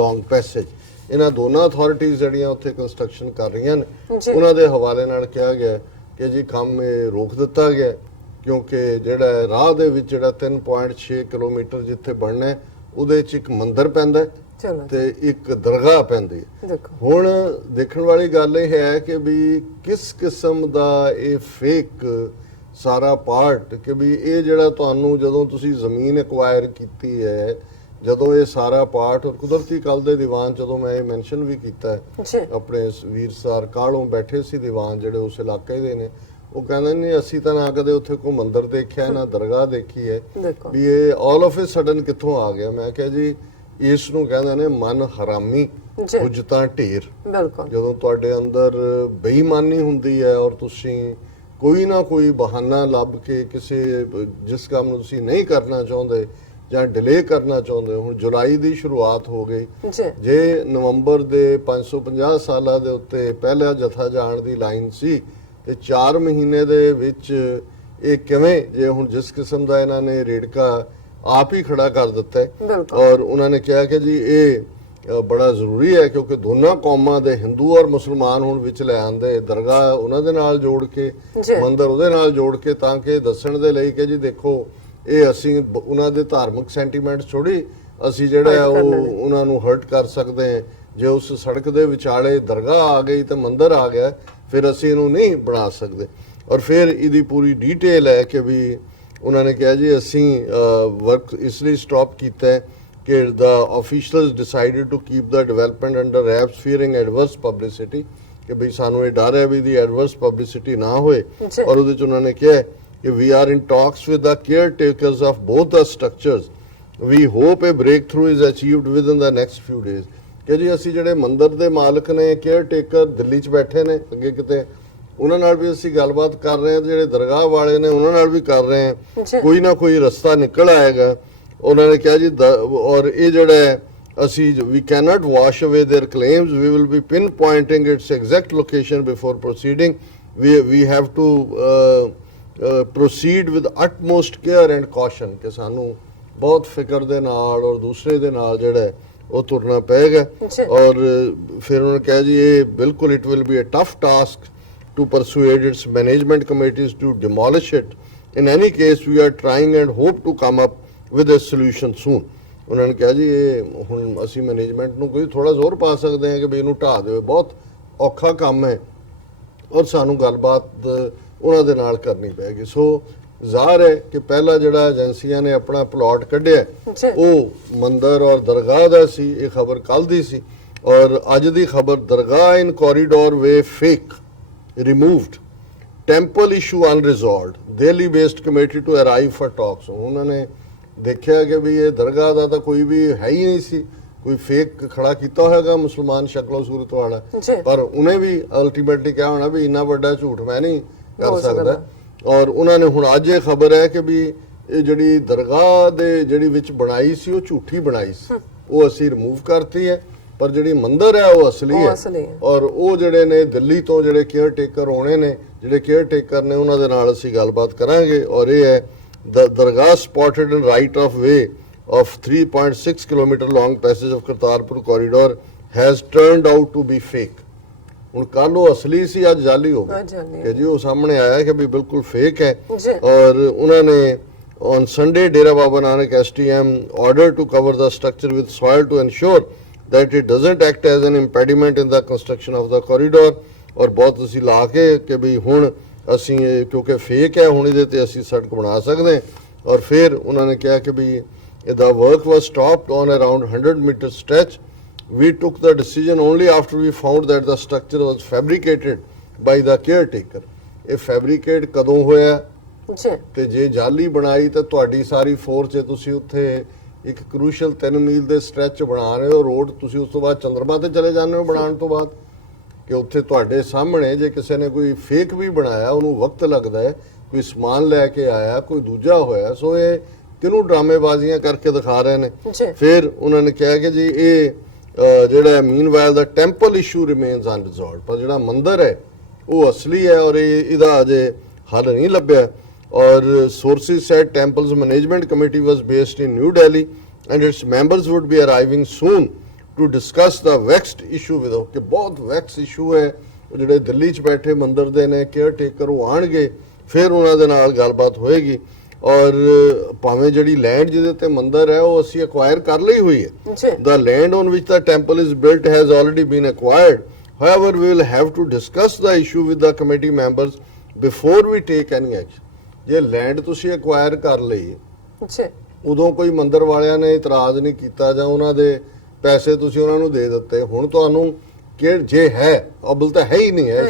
long passage। ਇਹਨਾਂ ਦੋਨਾਂ authorities ਜਿਹੜੀਆਂ ਉੱਥੇ construction ਕਰ ਰਹੀਆਂ ਨੇ ਉਹਨਾਂ ਦੇ ਹਵਾਲੇ ਨਾਲ ਕਿਹਾ ਗਿਆ ਕਿ ਜੀ ਕੰਮ ਇਹ ਰੋਕ ਦਿੱਤਾ ਗਿਆ ਕਿਉਂਕਿ ਜਿਹੜਾ ਰਾਹ ਦੇ ਵਿੱਚ ਜਿਹੜਾ 3.6 ਕਿਲੋਮੀਟਰ ਜਿੱਥੇ ਬਣਨਾ ਹੈ ਉਹਦੇ ਚ ਇੱਕ ਮੰਦਿਰ ਪੈਂਦਾ ਤੇ ਇੱਕ ਦਰਗਾਹ ਪੈਂਦੀ ਹੈ। ਹੁਣ ਦੇਖਣ ਵਾਲੀ ਗੱਲ ਇਹ ਹੈ ਕਿ ਵੀ ਕਿਸ ਕਿਸਮ ਦਾ ਇਹ ਫੇਕ ਸਾਰਾ ਪਾਰਟ ਕਿ ਵੀ ਇਹ ਜਿਹੜਾ ਤੁਹਾਨੂੰ ਜਦੋਂ ਤੁਸੀਂ ਜ਼ਮੀਨ ਐਕਵਾਇਰ ਕੀਤੀ ਹੈ, ਜਦੋਂ ਇਹ ਸਾਰਾ ਪਾਰਟ, ਔਰ ਕੁਦਰਤੀ ਕੱਲ ਦੇ ਦੀਵਾਨ ਜਦੋਂ ਮੈਂ ਇਹ ਮੈਂਸ਼ਨ ਵੀ ਕੀਤਾ ਆਪਣੇ ਵੀਰ ਸਾਰ ਕਾਲੋਂ ਬੈਠੇ ਸੀ ਦੀਵਾਨ ਜਿਹੜੇ ਉਸ ਇਲਾਕੇ ਦੇ ਨੇ, ਉਹ ਕਹਿੰਦੇ ਨੇ ਅਸੀਂ ਤਾਂ ਨਾ ਕਦੇ ਉੱਥੇ ਕੋਈ ਮੰਦਿਰ ਦੇਖਿਆ ਨਾ ਦਰਗਾਹ ਦੇਖੀ ਹੈ ਵੀ ਇਹ ਆਲ ਆਫ ਅ ਸਡਨ ਕਿੱਥੋਂ ਆ ਗਿਆ। ਮੈਂ ਕਿਹਾ ਜੀ ਇਸ ਨੂੰ ਕਹਿੰਦੇ ਨੇ ਮਨ ਹਰਾਮੀ ਹੁਜਤਾਂ ਢੇਰ। ਜਦੋਂ ਤੁਹਾਡੇ ਅੰਦਰ ਬੇਈਮਾਨੀ ਹੁੰਦੀ ਹੈ ਔਰ ਤੁਸੀਂ ਕੋਈ ਨਾ ਕੋਈ ਬਹਾਨਾ ਲੱਭ ਕੇ ਕਿਸੇ ਜਿਸ ਕੰਮ ਨੂੰ ਤੁਸੀਂ ਨਹੀਂ ਕਰਨਾ ਚਾਹੁੰਦੇ ਜਾਂ ਡਿਲੇ ਕਰਨਾ ਚਾਹੁੰਦੇ। ਹੁਣ ਜੁਲਾਈ ਦੀ ਸ਼ੁਰੂਆਤ ਹੋ ਗਈ, ਜੇ ਨਵੰਬਰ ਦੇ 550 ਸਾਲਾਂ ਦੇ ਉੱਤੇ ਪਹਿਲਾ ਜਥਾ ਜਾਣ ਦੀ ਲਾਈਨ ਸੀ ਤੇ 4 ਮਹੀਨੇ ਦੇ ਵਿੱਚ ਇਹ ਕਿਵੇਂ, ਜੇ ਹੁਣ ਜਿਸ ਕਿਸਮ ਦਾ ਇਹਨਾਂ ਨੇ ਰੇੜਕਾ ਆਪ ਹੀ ਖੜਾ ਕਰ ਦਿੱਤਾ ਹੈ ਔਰ ਉਹਨਾਂ ਨੇ ਕਿਹਾ ਕਿ ਜੀ ਇਹ ਬੜਾ ਜ਼ਰੂਰੀ ਹੈ ਕਿਉਂਕਿ ਦੋਨਾਂ ਕੌਮਾਂ ਦੇ ਹਿੰਦੂ ਔਰ ਮੁਸਲਮਾਨ ਹੁਣ ਵਿੱਚ ਲੈ ਆਂਦੇ, ਦਰਗਾਹ ਉਹਨਾਂ ਦੇ ਨਾਲ ਜੋੜ ਕੇ, ਮੰਦਿਰ ਉਹਦੇ ਨਾਲ ਜੋੜ ਕੇ, ਤਾਂ ਕਿ ਦੱਸਣ ਦੇ ਲਈ ਕਿ ਜੀ ਦੇਖੋ ਇਹ ਅਸੀਂ ਉਹਨਾਂ ਦੇ ਧਾਰਮਿਕ ਸੈਂਟੀਮੈਂਟਸ ਛੋੜੀ ਅਸੀਂ ਜਿਹੜਾ ਉਹ ਉਹਨਾਂ ਨੂੰ ਹਰਟ ਕਰ ਸਕਦੇ ਹਾਂ। ਜੇ ਉਸ ਸੜਕ ਦੇ ਵਿਚਾਲੇ ਦਰਗਾਹ ਆ ਗਈ ਤੇ ਮੰਦਿਰ ਆ ਗਿਆ ਫਿਰ ਅਸੀਂ ਇਹਨੂੰ ਨਹੀਂ ਬਣਾ ਸਕਦੇ। ਔਰ ਫਿਰ ਇਹਦੀ ਪੂਰੀ ਡਿਟੇਲ ਹੈ ਕਿ ਵੀ ਉਹਨਾਂ ਨੇ ਕਿਹਾ ਜੀ ਅਸੀਂ ਵਰਕ ਇਸ ਲਈ ਸਟਾਪ ਕੀਤਾ ਹੈ ਕਿ the officials decided to keep the development under wraps fearing adverse publicity ਕਿ ਵੀ ਸਾਨੂੰ ਇਹ ਡਰ ਹੈ ਵੀ ਦੀ ਐਡਵਰਸ ਪਬਲਿਸਿਟੀ ਨਾ ਹੋਏ। ਔਰ ਉਹਦੇ ਚ ਉਹਨਾਂ ਨੇ ਕਿਹਾ ਕਿ we are in talks with the caretakers of both the structures, we hope a breakthrough is achieved within the next few days। ਕਿ ਜੀ ਅਸੀਂ ਜਿਹੜੇ ਮੰਦਿਰ ਦੇ ਮਾਲਕ ਨੇ, ਕੇਅਰ ਟੇਕਰ ਦਿੱਲੀ 'ਚ ਬੈਠੇ ਨੇ ਅੱਗੇ ਕਿਤੇ, ਉਹਨਾਂ ਨਾਲ ਵੀ ਅਸੀਂ ਗੱਲਬਾਤ ਕਰ ਰਹੇ ਹਾਂ, ਜਿਹੜੇ ਦਰਗਾਹ ਵਾਲੇ ਨੇ ਉਹਨਾਂ ਨਾਲ ਵੀ ਕਰ ਰਹੇ ਹਾਂ, ਕੋਈ ਨਾ ਕੋਈ ਰਸਤਾ ਨਿਕਲ ਆਏਗਾ। ਉਹਨਾਂ ਨੇ ਕਿਹਾ ਜੀ ਔਰ ਇਹ ਜਿਹੜਾ ਅਸੀਂ we cannot wash away their claims, we will be pinpointing its exact location before proceeding, we have to proceed with utmost care and caution ਕਿ ਸਾਨੂੰ ਬਹੁਤ ਫਿਕਰ ਦੇ ਨਾਲ ਔਰ ਦੂਸਰੇ ਦੇ ਨਾਲ ਜਿਹੜਾ ਉਹ ਤੁਰਨਾ ਪਏਗਾ। ਔਰ ਫਿਰ ਉਹਨਾਂ ਨੇ ਕਿਹਾ ਜੀ ਇਹ ਬਿਲਕੁਲ it will be a tough task to persuade its management committees to demolish it. In any case, we are trying and hope to come up with a solution soon. ਉਹਨਾਂ ਨੇ ਕਿਹਾ ਜੀ ਇਹ ਹੁਣ ਅਸੀਂ ਮੈਨੇਜਮੈਂਟ ਨੂੰ ਕੋਈ ਥੋੜਾ ਜ਼ੋਰ ਪਾ ਸਕਦੇ ਹਾਂ ਕਿ ਵੀ ਇਹਨੂੰ ਢਾਹ ਦੇਵੇ, ਬਹੁਤ ਔਖਾ ਕੰਮ ਹੈ ਔਰ ਸਾਨੂੰ ਗੱਲਬਾਤ ਉਹਨਾਂ ਦੇ ਨਾਲ ਕਰਨੀ ਪਏਗੀ। ਸੋ ਜ਼ਾਹਰ ਹੈ ਕਿ ਪਹਿਲਾ ਜਿਹੜਾ ਏਜੰਸੀਆਂ ਨੇ ਆਪਣਾ ਪਲਾਟ ਕੱਢਿਆ ਉਹ ਮੰਦਰ ਔਰ ਦਰਗਾਹ ਦਾ ਸੀ। ਇਹ ਖਬਰ ਕੱਲ ਦੀ ਸੀ ਔਰ ਅੱਜ ਦੀ ਖਬਰ ਦਰਗਾਹ ਇਨ corridor way fake removed temple issue unresolved, Delhi based committee to arrive for talks। ਉਹਨਾਂ ਨੇ ਦੇਖਿਆ ਕਿ ਵੀ ਇਹ ਦਰਗਾਹ ਦਾ ਤਾਂ ਕੋਈ ਵੀ ਹੈ ਹੀ ਨਹੀਂ ਸੀ, ਕੋਈ ਫੇਕ ਖੜਾ ਕੀਤਾ ਹੋਏਗਾ ਮੁਸਲਮਾਨ ਸ਼ਕਲੋ ਸੂਰਤ ਵਾਲਾ, ਪਰ ਉਹਨੇ ਵੀ ਅਲਟੀਮੇਟਲੀ ਕਿਹਾ ਹੋਣਾ ਵੀ ਇੰਨਾ ਵੱਡਾ ਝੂਠ ਮੈਂ ਨਹੀਂ ਕਰ ਸਕਦਾ। ਔਰ ਉਹਨਾਂ ਨੇ ਹੁਣ ਅੱਜ ਇਹ ਖਬਰ ਹੈ ਕਿ ਵੀ ਇਹ ਜਿਹੜੀ ਦਰਗਾਹ ਦੇ ਜਿਹੜੀ ਵਿੱਚ ਬਣਾਈ ਸੀ ਉਹ ਝੂਠੀ ਬਣਾਈ ਸੀ, ਉਹ ਅਸੀਂ ਰਿਮੂਵ ਕਰਤੀ ਹੈ, ਪਰ ਜਿਹੜੀ ਮੰਦਿਰ ਹੈ ਉਹ ਅਸਲੀ ਹੈ। ਔਰ ਉਹ ਜਿਹੜੇ ਨੇ ਦਿੱਲੀ ਤੋਂ ਜਿਹੜੇ ਕੇਅਰ ਟੇਕਰ ਹੋਣੇ ਨੇ, ਜਿਹੜੇ ਕੇਅਰ ਟੇਕਰ ਨੇ ਉਹਨਾਂ ਦੇ ਨਾਲ ਅਸੀਂ ਗੱਲਬਾਤ ਕਰਾਂਗੇ। ਔਰ ਇਹ ਹੈ dargah spotted in right of way of 3.6 kilometer long passage of Kartarpur corridor has turned out to be fake। ਹੁਣ ਕੱਲ ਉਹ ਅਸਲੀ ਸੀ, ਅੱਜ ਜਾਲੀ ਹੋ ਗਿਆ ਕਿ ਜੀ ਉਹ ਸਾਹਮਣੇ ਆਇਆ ਕਿ ਵੀ ਬਿਲਕੁਲ ਫੇਕ ਹੈ। ਔਰ ਉਹਨਾਂ ਨੇ on Sunday Dera Baba Nanak STM ordered to cover the structure with soil to ensure that it doesn't act as an impediment in the construction of the corridor। ਔਰ ਬਹੁਤ ਅਸੀਂ ਲਾ ਕੇ ਕਿ ਵੀ ਹੁਣ ਅਸੀਂ ਕਿਉਂਕਿ ਫੇਕ ਹੈ ਹੁਣ ਇਹਦੇ ਤੇ ਅਸੀਂ ਸੜਕ ਬਣਾ ਸਕਦੇ। ਔਰ ਫਿਰ ਉਹਨਾਂ ਨੇ ਕਿਹਾ ਕਿ ਵੀ the work was stopped on around 100-meter stretch। We took the decision only after we found that the structure was fabricated by the caretaker। ਇਹ fabricate ਕਦੋਂ ਹੋਇਆ ਤੇ ਜੇ ਜਾਲੀ ਬਣਾਈ ਤਾਂ ਤੁਹਾਡੀ ਸਾਰੀ ਫੋਰਸ, ਤੁਸੀਂ ਉੱਥੇ ਇੱਕ ਕ੍ਰੂਸ਼ਲ 3 ਮੀਲ ਦੇ ਸਟ੍ਰੈਚ ਬਣਾ ਰਹੇ ਹੋ ਰੋਡ, ਤੁਸੀਂ ਉਸ ਤੋਂ ਬਾਅਦ ਚੰਦਰਮਾ ਤੇ ਚਲੇ ਜਾਂਦੇ ਹੋ ਬਣਾਉਣ ਤੋਂ ਬਾਅਦ, ਕਿ ਉੱਥੇ ਤੁਹਾਡੇ ਸਾਹਮਣੇ ਜੇ ਕਿਸੇ ਨੇ ਕੋਈ ਫੇਕ ਵੀ ਬਣਾਇਆ ਉਹਨੂੰ ਵਕਤ ਲੱਗਦਾ ਹੈ, ਕੋਈ ਸਮਾਨ ਲੈ ਕੇ ਆਇਆ, ਕੋਈ ਦੂਜਾ ਹੋਇਆ। ਸੋ ਇਹ ਕਿਹਨੂੰ ਡਰਾਮੇਬਾਜ਼ੀਆਂ ਕਰਕੇ ਦਿਖਾ ਰਹੇ ਨੇ। ਫਿਰ ਉਹਨਾਂ ਨੇ ਕਿਹਾ ਕਿ ਜੀ ਇਹ ਜਿਹੜਾ ਮੀਨਵਾਈਲ ਦਾ ਟੈਂਪਲ ਇਸ਼ੂ ਰਿਮੇਨਸ ਅਨਰਿਜ਼ੋਲਵਡ, ਪਰ ਜਿਹੜਾ ਮੰਦਿਰ ਹੈ ਉਹ ਅਸਲੀ ਹੈ ਔਰ ਇਹਦਾ ਅਜੇ ਹੱਲ ਨਹੀਂ ਲੱਭਿਆ। ਔਰ sources said temple's management committee was based in New Delhi and its members would be arriving soon to discuss the vexed issue with them। ਕਿ ਬਹੁਤ ਵੈਕਸ ਇਸ਼ੂ ਹੈ, ਜਿਹੜੇ ਦਿੱਲੀ 'ਚ ਬੈਠੇ ਮੰਦਿਰ ਦੇ ਨੇ ਕੇਅਰ ਟੇਕਰ ਉਹ ਆਣਗੇ, ਫਿਰ ਉਹਨਾਂ ਦੇ ਨਾਲ ਗੱਲਬਾਤ ਹੋਏਗੀ। ਔਰ ਭਾਵੇਂ ਜਿਹੜੀ ਲੈਂਡ ਜਿਹਦੇ ਤੇ ਮੰਦਿਰ ਹੈ ਉਹ ਅਸੀਂ ਅਕਵਾਇਰ ਕਰ ਲਈ ਹੋਈ ਹੈ, the land on which the temple is built has already been acquired। however we will have to discuss the issue with the committee members before we take any action। ਜੇ ਲੈਂਡ ਤੁਸੀਂ acquire ਕਰ ਲਈ ਉਦੋਂ ਕੋਈ ਮੰਦਿਰ ਵਾਲਿਆਂ ਨੇ ਇਤਰਾਜ਼ ਨਹੀਂ ਕੀਤਾ ਜਾਂ ਉਹਨਾਂ ਦੇ ਪੈਸੇ ਤੁਸੀਂ ਉਹਨਾਂ ਨੂੰ ਦੇ ਦਿੱਤੇ, ਹੁਣ ਤੁਹਾਨੂੰ ਕਿ ਜੇ ਹੈ ਅਬਲ ਤਾਂ ਹੈ ਹੀ ਨਹੀਂ ਹੈ,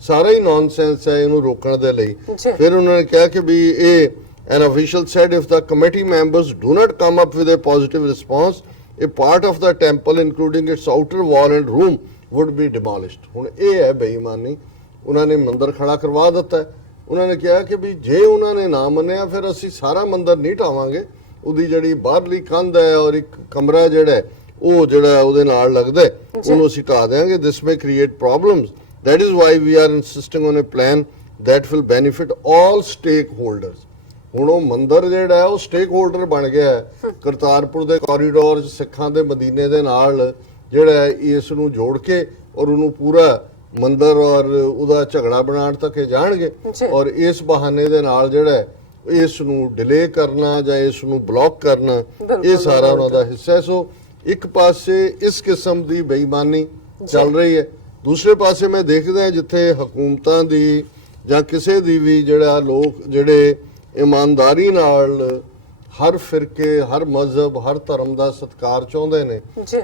ਸਾਰਾ ਹੀ ਨੌਨਸੈਂਸ ਹੈ ਇਹਨੂੰ ਰੋਕਣ ਦੇ ਲਈ। ਫਿਰ ਉਹਨਾਂ ਨੇ ਕਿਹਾ ਕਿ ਵੀ ਇਹ an official said if the committee members do not come up with a positive response a part of the temple including its outer wall and room would be demolished। ਹੁਣ ਇਹ ਹੈ ਬੇਈਮਾਨੀ, ਉਹਨਾਂ ਨੇ ਮੰਦਿਰ ਖੜਾ ਕਰਵਾ ਦਿੱਤਾ। ਉਹਨਾਂ ਨੇ ਕਿਹਾ ਕਿ ਵੀ ਜੇ ਉਹਨਾਂ ਨੇ ਨਾ ਮੰਨਿਆ ਫਿਰ ਅਸੀਂ ਸਾਰਾ ਮੰਦਿਰ ਨਹੀਂ ਢਾਵਾਂਗੇ, ਉਹਦੀ ਜਿਹੜੀ ਬਾਹਰਲੀ ਕੰਧ ਹੈ ਔਰ ਇੱਕ ਕਮਰਾ ਜਿਹੜਾ ਉਹ ਜਿਹੜਾ ਉਹਦੇ ਨਾਲ ਲੱਗਦਾ ਉਹਨੂੰ ਅਸੀਂ ਢਾ ਦੇਵਾਂਗੇ। this may create problems, that is why we are insisting on a plan that will benefit all stakeholders। ਹੁਣ ਉਹ ਮੰਦਿਰ ਜਿਹੜਾ ਹੈ ਉਹ ਸਟੇਕ ਹੋਲਡਰ ਬਣ ਗਿਆ ਹੈ ਕਰਤਾਰਪੁਰ ਦੇ ਕੋਰੀਡੋਰ 'ਚ, ਸਿੱਖਾਂ ਦੇ ਮਦੀਨੇ ਦੇ ਨਾਲ ਜਿਹੜਾ ਇਸ ਨੂੰ ਜੋੜ ਕੇ ਔਰ ਉਹਨੂੰ ਪੂਰਾ ਮੰਦਿਰ ਔਰ ਉਹਦਾ ਝਗੜਾ ਬਣਾਉਣ ਤੱਕ ਜਾਣਗੇ। ਔਰ ਇਸ ਬਹਾਨੇ ਦੇ ਨਾਲ ਜਿਹੜਾ ਇਸ ਨੂੰ ਡਿਲੇ ਕਰਨਾ ਜਾਂ ਇਸ ਨੂੰ ਬਲੌਕ ਕਰਨਾ ਇਹ ਸਾਰਾ ਉਹਨਾਂ ਦਾ ਹਿੱਸਾ ਹੈ। ਸੋ ਇੱਕ ਪਾਸੇ ਇਸ ਕਿਸਮ ਦੀ ਬੇਈਮਾਨੀ ਚੱਲ ਰਹੀ ਹੈ, ਦੂਸਰੇ ਪਾਸੇ ਮੈਂ ਦੇਖਦਾ ਜਿੱਥੇ ਹਕੂਮਤਾਂ ਦੀ ਜਾਂ ਕਿਸੇ ਦੀ ਵੀ ਜਿਹੜਾ ਲੋਕ ਜਿਹੜੇ ਇਮਾਨਦਾਰੀ ਨਾਲ ਹਰ ਫਿਰਕੇ, ਹਰ ਮਜ਼ਹਬ, ਹਰ ਧਰਮ ਦਾ ਸਤਿਕਾਰ ਚਾਹੁੰਦੇ ਨੇ,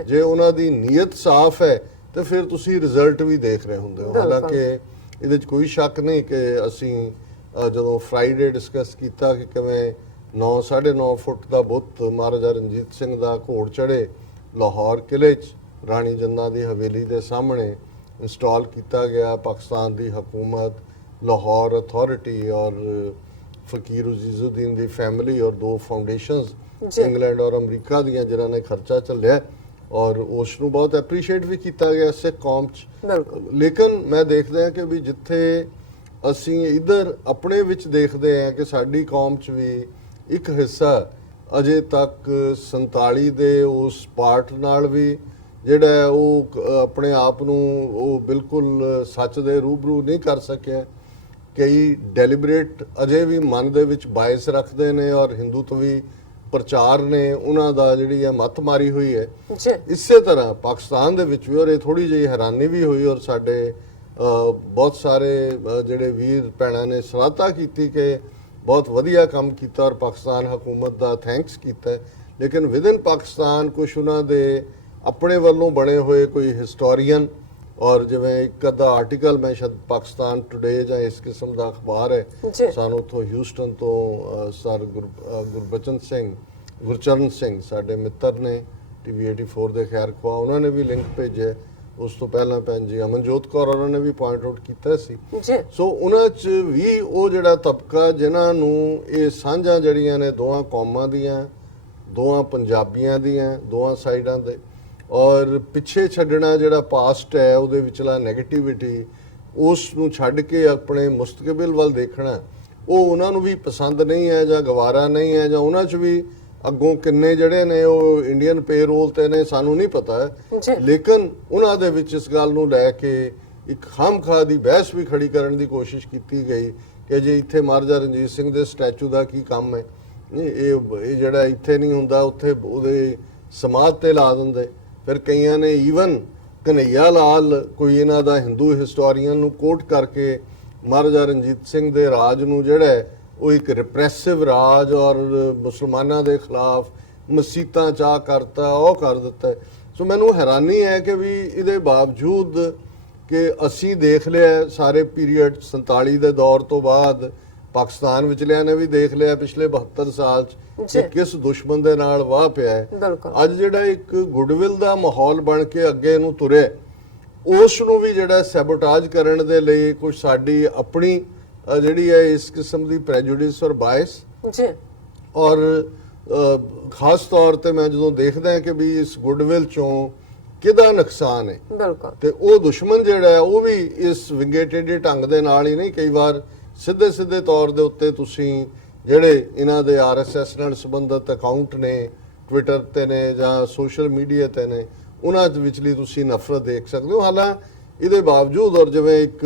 ਜੇ ਉਹਨਾਂ ਦੀ ਨੀਅਤ ਸਾਫ਼ ਹੈ ਤੇ ਫਿਰ ਤੁਸੀਂ ਰਿਜ਼ਲਟ ਵੀ ਦੇਖ ਰਹੇ ਹੁੰਦੇ ਹੋ। ਹਾਲਾਂਕਿ ਇਹਦੇ 'ਚ ਕੋਈ ਸ਼ੱਕ ਨਹੀਂ ਕਿ ਅਸੀਂ ਜਦੋਂ ਫਰਾਈਡੇ ਡਿਸਕਸ ਕੀਤਾ ਕਿ ਕਿਵੇਂ 9.5 ਫੁੱਟ ਦਾ ਬੁੱਤ ਮਹਾਰਾਜਾ ਰਣਜੀਤ ਸਿੰਘ ਦਾ ਘੋੜ ਚੜੇ ਲਾਹੌਰ ਕਿਲੇ 'ਚ ਰਾਣੀ ਜੰਨਾ ਦੀ ਹਵੇਲੀ ਦੇ ਸਾਹਮਣੇ ਇੰਸਟਾਲ ਕੀਤਾ ਗਿਆ। ਪਾਕਿਸਤਾਨ ਦੀ ਹਕੂਮਤ, ਲਾਹੌਰ ਅਥਾਰਟੀ ਔਰ ਫਕੀਰ ਅਜ਼ੀਜ਼ੁਦੀਨ ਦੀ ਫੈਮਿਲੀ ਔਰ 2 ਫਾਊਂਡੇਸ਼ਨਸ ਇੰਗਲੈਂਡ ਔਰ ਅਮਰੀਕਾ ਦੀਆਂ ਜਿਨ੍ਹਾਂ ਨੇ ਖਰਚਾ ਚੱਲਿਆ ਔਰ ਉਸ ਨੂੰ ਬਹੁਤ ਐਪਰੀਸ਼ੀਏਟ ਵੀ ਕੀਤਾ ਗਿਆ ਸਿੱਖ ਕੌਮ 'ਚ। ਲੇਕਿਨ ਮੈਂ ਦੇਖਦਾ ਕਿ ਵੀ ਜਿੱਥੇ ਅਸੀਂ ਇੱਧਰ ਆਪਣੇ ਵਿੱਚ ਦੇਖਦੇ ਹਾਂ ਕਿ ਸਾਡੀ ਕੌਮ 'ਚ ਵੀ ਇੱਕ ਹਿੱਸਾ ਅਜੇ ਤੱਕ 47 ਦੇ ਉਸ ਪਾਰਟ ਨਾਲ ਵੀ ਜਿਹੜਾ ਉਹ ਆਪਣੇ ਆਪ ਨੂੰ ਉਹ ਬਿਲਕੁਲ ਸੱਚ ਦੇ ਰੂਬਰੂ ਨਹੀਂ ਕਰ ਸਕਿਆ। ਕਈ ਡੈਲੀਬਰੇਟ ਅਜੇ ਵੀ ਮਨ ਦੇ ਵਿੱਚ ਬਾਇਸ ਰੱਖਦੇ ਨੇ ਔਰ ਹਿੰਦੂਤਵੀ ਪ੍ਰਚਾਰ ਨੇ ਉਹਨਾਂ ਦਾ ਜਿਹੜੀ ਹੈ ਮੱਤ ਮਾਰੀ ਹੋਈ ਹੈ। ਇਸੇ ਤਰ੍ਹਾਂ ਪਾਕਿਸਤਾਨ ਦੇ ਵਿੱਚ ਵੀ ਔਰ ਇਹ ਥੋੜੀ ਜਿਹੀ ਹੈਰਾਨੀ ਵੀ ਹੋਈ ਔਰ ਸਾਡੇ ਬਹੁਤ ਸਾਰੇ ਜਿਹੜੇ ਵੀਰ ਭੈਣਾਂ ਨੇ ਸਰਾਹਤਾ ਕੀਤੀ ਕਿ ਬਹੁਤ ਵਧੀਆ ਕੰਮ ਕੀਤਾ ਔਰ ਪਾਕਿਸਤਾਨ ਹਕੂਮਤ ਦਾ ਥੈਂਕਸ ਕੀਤਾ। ਲੇਕਿਨ ਵਿਦਨ ਪਾਕਿਸਤਾਨ ਕੁਝ ਉਹਨਾਂ ਦੇ ਆਪਣੇ ਵੱਲੋਂ ਬਣੇ ਹੋਏ ਕੋਈ ਹਿਸਟੋਰੀਅਨ ਔਰ ਜਿਵੇਂ ਇੱਕ ਅੱਧਾ ਆਰਟੀਕਲ ਮੈਂ ਸ਼ਾਇਦ ਪਾਕਿਸਤਾਨ ਟੁਡੇ ਜਾਂ ਇਸ ਕਿਸਮ ਦਾ ਅਖਬਾਰ ਹੈ ਸਾਨੂੰ ਉੱਥੋਂ ਹਿਊਸਟਨ ਤੋਂ ਸਰ ਗੁਰਚਰਨ ਸਿੰਘ ਸਾਡੇ ਮਿੱਤਰ ਨੇ ਟੀਵੀ 84 ਦੇ ਖੈਰ ਖਵਾ, ਉਹਨਾਂ ਨੇ ਵੀ ਲਿੰਕ ਭੇਜਿਆ। ਉਸ ਤੋਂ ਪਹਿਲਾਂ ਭੈਣ ਜੀ ਅਮਨਜੋਤ ਕੌਰ ਉਹਨਾਂ ਨੇ ਵੀ ਪੁਆਇੰਟ ਆਊਟ ਕੀਤਾ ਸੀ। ਸੋ ਉਹਨਾਂ 'ਚ ਵੀ ਉਹ ਜਿਹੜਾ ਤਬਕਾ ਜਿਨ੍ਹਾਂ ਨੂੰ ਇਹ ਸਾਂਝਾਂ ਜਿਹੜੀਆਂ ਨੇ ਦੋਵਾਂ ਕੌਮਾਂ ਦੀਆਂ, ਦੋਵਾਂ ਪੰਜਾਬੀਆਂ ਦੀਆਂ, ਦੋਵਾਂ ਸਾਈਡਾਂ ਦੇ, ਔਰ ਪਿੱਛੇ ਛੱਡਣਾ ਜਿਹੜਾ ਪਾਸਟ ਹੈ ਉਹਦੇ ਵਿਚਲਾ ਨੈਗੇਟਿਵਿਟੀ, ਉਸ ਨੂੰ ਛੱਡ ਕੇ ਆਪਣੇ ਮੁਸਤਕਬਲ ਵੱਲ ਦੇਖਣਾ, ਉਹ ਉਹਨਾਂ ਨੂੰ ਵੀ ਪਸੰਦ ਨਹੀਂ ਹੈ ਜਾਂ ਗਵਾਰਾ ਨਹੀਂ ਹੈ, ਜਾਂ ਉਹਨਾਂ 'ਚ ਵੀ ਅੱਗੋਂ ਕਿੰਨੇ ਜਿਹੜੇ ਨੇ ਉਹ ਇੰਡੀਅਨ ਪੇਰੋਲ ਤੇ ਨੇ ਸਾਨੂੰ ਨਹੀਂ ਪਤਾ ਹੈ। ਲੇਕਿਨ ਉਹਨਾਂ ਦੇ ਵਿੱਚ ਇਸ ਗੱਲ ਨੂੰ ਲੈ ਕੇ ਇੱਕ ਖਾਮਖਾਹ ਦੀ ਬਹਿਸ ਵੀ ਖੜੀ ਕਰਨ ਦੀ ਕੋਸ਼ਿਸ਼ ਕੀਤੀ ਗਈ ਕਿ ਜੇ ਇੱਥੇ ਮਹਾਰਾਜਾ ਰਣਜੀਤ ਸਿੰਘ ਦੇ ਸਟੈਚੂ ਦਾ ਕੀ ਕੰਮ ਹੈ, ਇਹ ਜਿਹੜਾ ਇੱਥੇ ਨਹੀਂ ਹੁੰਦਾ ਉੱਥੇ ਉਹਦੇ ਸਮਾਧ ਤੇ ਲਾ ਦਿੰਦੇ। ਫਿਰ ਕਈਆਂ ਨੇ ਈਵਨ ਕਨਈਆ ਲਾਲ ਕੋਈ ਇਹਨਾਂ ਦਾ ਹਿੰਦੂ ਹਿਸਟੋਰੀਅਨ ਨੂੰ ਕੋਟ ਕਰਕੇ ਮਹਾਰਾਜਾ ਰਣਜੀਤ ਸਿੰਘ ਦੇ ਰਾਜ ਨੂੰ ਜਿਹੜਾ ਉਹ ਇੱਕ ਰਿਪਰੈਸਿਵ ਰਾਜ ਔਰ ਮੁਸਲਮਾਨਾਂ ਦੇ ਖਿਲਾਫ ਮਸੀਤਾਂ ਚਾਹ ਕਰਤਾ, ਉਹ ਕਰ ਦਿੱਤਾ। ਸੋ ਮੈਨੂੰ ਹੈਰਾਨੀ ਹੈ ਕਿ ਵੀ ਇਹਦੇ ਬਾਵਜੂਦ ਕਿ ਅਸੀਂ ਦੇਖ ਲਿਆ ਸਾਰੇ ਪੀਰੀਅਡ 47 ਦੇ ਦੌਰ ਤੋਂ ਬਾਅਦ, ਪਾਕਿਸਤਾਨ ਵਿਚਲਿਆਂ ਨੇ ਵੀ ਦੇਖ ਲਿਆ ਪਿਛਲੇ 72 ਸਾਲ 'ਚ ਕਿ ਕਿਸ ਦੁਸ਼ਮਣ ਦੇ ਨਾਲ ਵਾਹ ਪਿਆ ਹੈ। ਅੱਜ ਜਿਹੜਾ ਇੱਕ ਗੁੱਡਵਿਲ ਦਾ ਮਾਹੌਲ ਬਣ ਕੇ ਅੱਗੇ ਨੂੰ ਤੁਰਿਆ, ਉਸ ਨੂੰ ਵੀ ਜਿਹੜਾ ਸੈਬੋਟਾਜ ਕਰਨ ਦੇ ਲਈ ਕੁਝ ਸਾਡੀ ਆਪਣੀ ਜਿਹੜੀ ਹੈ ਇਸ ਕਿਸਮ ਦੀ ਪ੍ਰੈਜੁਡਿਸ ਔਰ ਬਾਇਸ ਜੀ, ਔਰ ਖਾਸ ਤੌਰ ਤੇ ਮੈਂ ਜਦੋਂ ਦੇਖਦਾ ਕਿ ਵੀ ਇਸ ਗੁੱਡਵਿਲ ਚੋਂ ਕਿਹਦਾ ਨੁਕਸਾਨ ਹੈ, ਤੇ ਉਹ ਦੁਸ਼ਮਣ ਜਿਹੜਾ ਹੈ ਉਹ ਵੀ ਇਸ ਵਿੰਗੇਟਡ ਢੰਗ ਦੇ ਨਾਲ ਹੀ ਨਹੀਂ, ਕਈ ਵਾਰ ਸਿੱਧੇ ਤੌਰ ਦੇ ਉੱਤੇ ਤੁਸੀਂ ਜਿਹੜੇ ਇਹਨਾਂ ਦੇ ਆਰਐਸਐਸ ਨਾਲ ਸੰਬੰਧਿਤ ਅਕਾਊਂਟ ਨੇ ਟਵਿੱਟਰ ਤੇ ਨੇ ਜਾਂ ਸੋਸ਼ਲ ਮੀਡੀਆ ਤੇ ਨੇ, ਉਹਨਾਂ ਦੇ ਵਿਚਲੀ ਤੁਸੀਂ ਨਫ਼ਰਤ ਦੇਖ ਸਕਦੇ ਹੋ। ਹਾਲਾਂਕਿ ਇਹਦੇ ਬਾਵਜੂਦ ਔਰ ਜਿਵੇਂ ਇੱਕ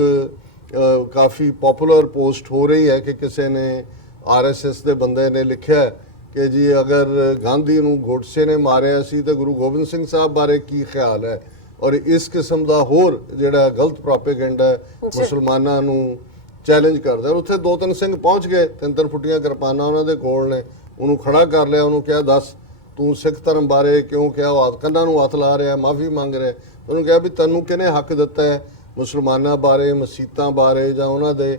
ਕਾਫੀ ਪਪੂਲਰ ਪੋਸਟ ਹੋ ਰਹੀ ਹੈ ਕਿ ਕਿਸੇ ਨੇ ਆਰਐਸਐਸ ਦੇ ਬੰਦੇ ਨੇ ਲਿਖਿਆ ਕਿ ਜੀ ਅਗਰ ਗਾਂਧੀ ਨੂੰ ਗੋਡਸੇ ਨੇ ਮਾਰਿਆ ਸੀ ਤੇ ਗੁਰੂ ਗੋਬਿੰਦ ਸਿੰਘ ਸਾਹਿਬ ਬਾਰੇ ਕੀ ਖਿਆਲ ਹੈ, ਔਰ ਇਸ ਕਿਸਮ ਦਾ ਹੋਰ ਜਿਹੜਾ ਗਲਤ ਪ੍ਰੋਪੇਗੈਂਡਾ ਮੁਸਲਮਾਨਾਂ ਨੂੰ ਚੈਲੰਜ ਕਰਦਾ। ਉੱਥੇ 2-3 ਸਿੰਘ ਪਹੁੰਚ ਗਏ, 3 ਫੁੱਟੀਆਂ ਕਿਰਪਾਨਾਂ ਉਹਨਾਂ ਦੇ ਕੋਲ ਨੇ, ਉਹਨੂੰ ਖੜਾ ਕਰ ਲਿਆ, ਉਹਨੂੰ ਕਿਹਾ ਦੱਸ ਤੂੰ ਸਿੱਖ ਧਰਮ ਬਾਰੇ ਕਿਉਂ ਕਿਹਾ, ਉਹ ਕੰਨਾਂ ਨੂੰ ਹੱਥ ਲਾ ਰਿਹਾ, ਮਾਫੀ ਮੰਗ ਰਿਹਾ। ਉਹਨੂੰ ਕਿਹਾ ਵੀ ਤੈਨੂੰ ਕਿਹਨੇ ਹੱਕ ਦਿੱਤਾ ਹੈ ਮੁਸਲਮਾਨਾਂ ਬਾਰੇ, ਮਸੀਤਾਂ ਬਾਰੇ ਜਾਂ ਉਹਨਾਂ ਦੇ,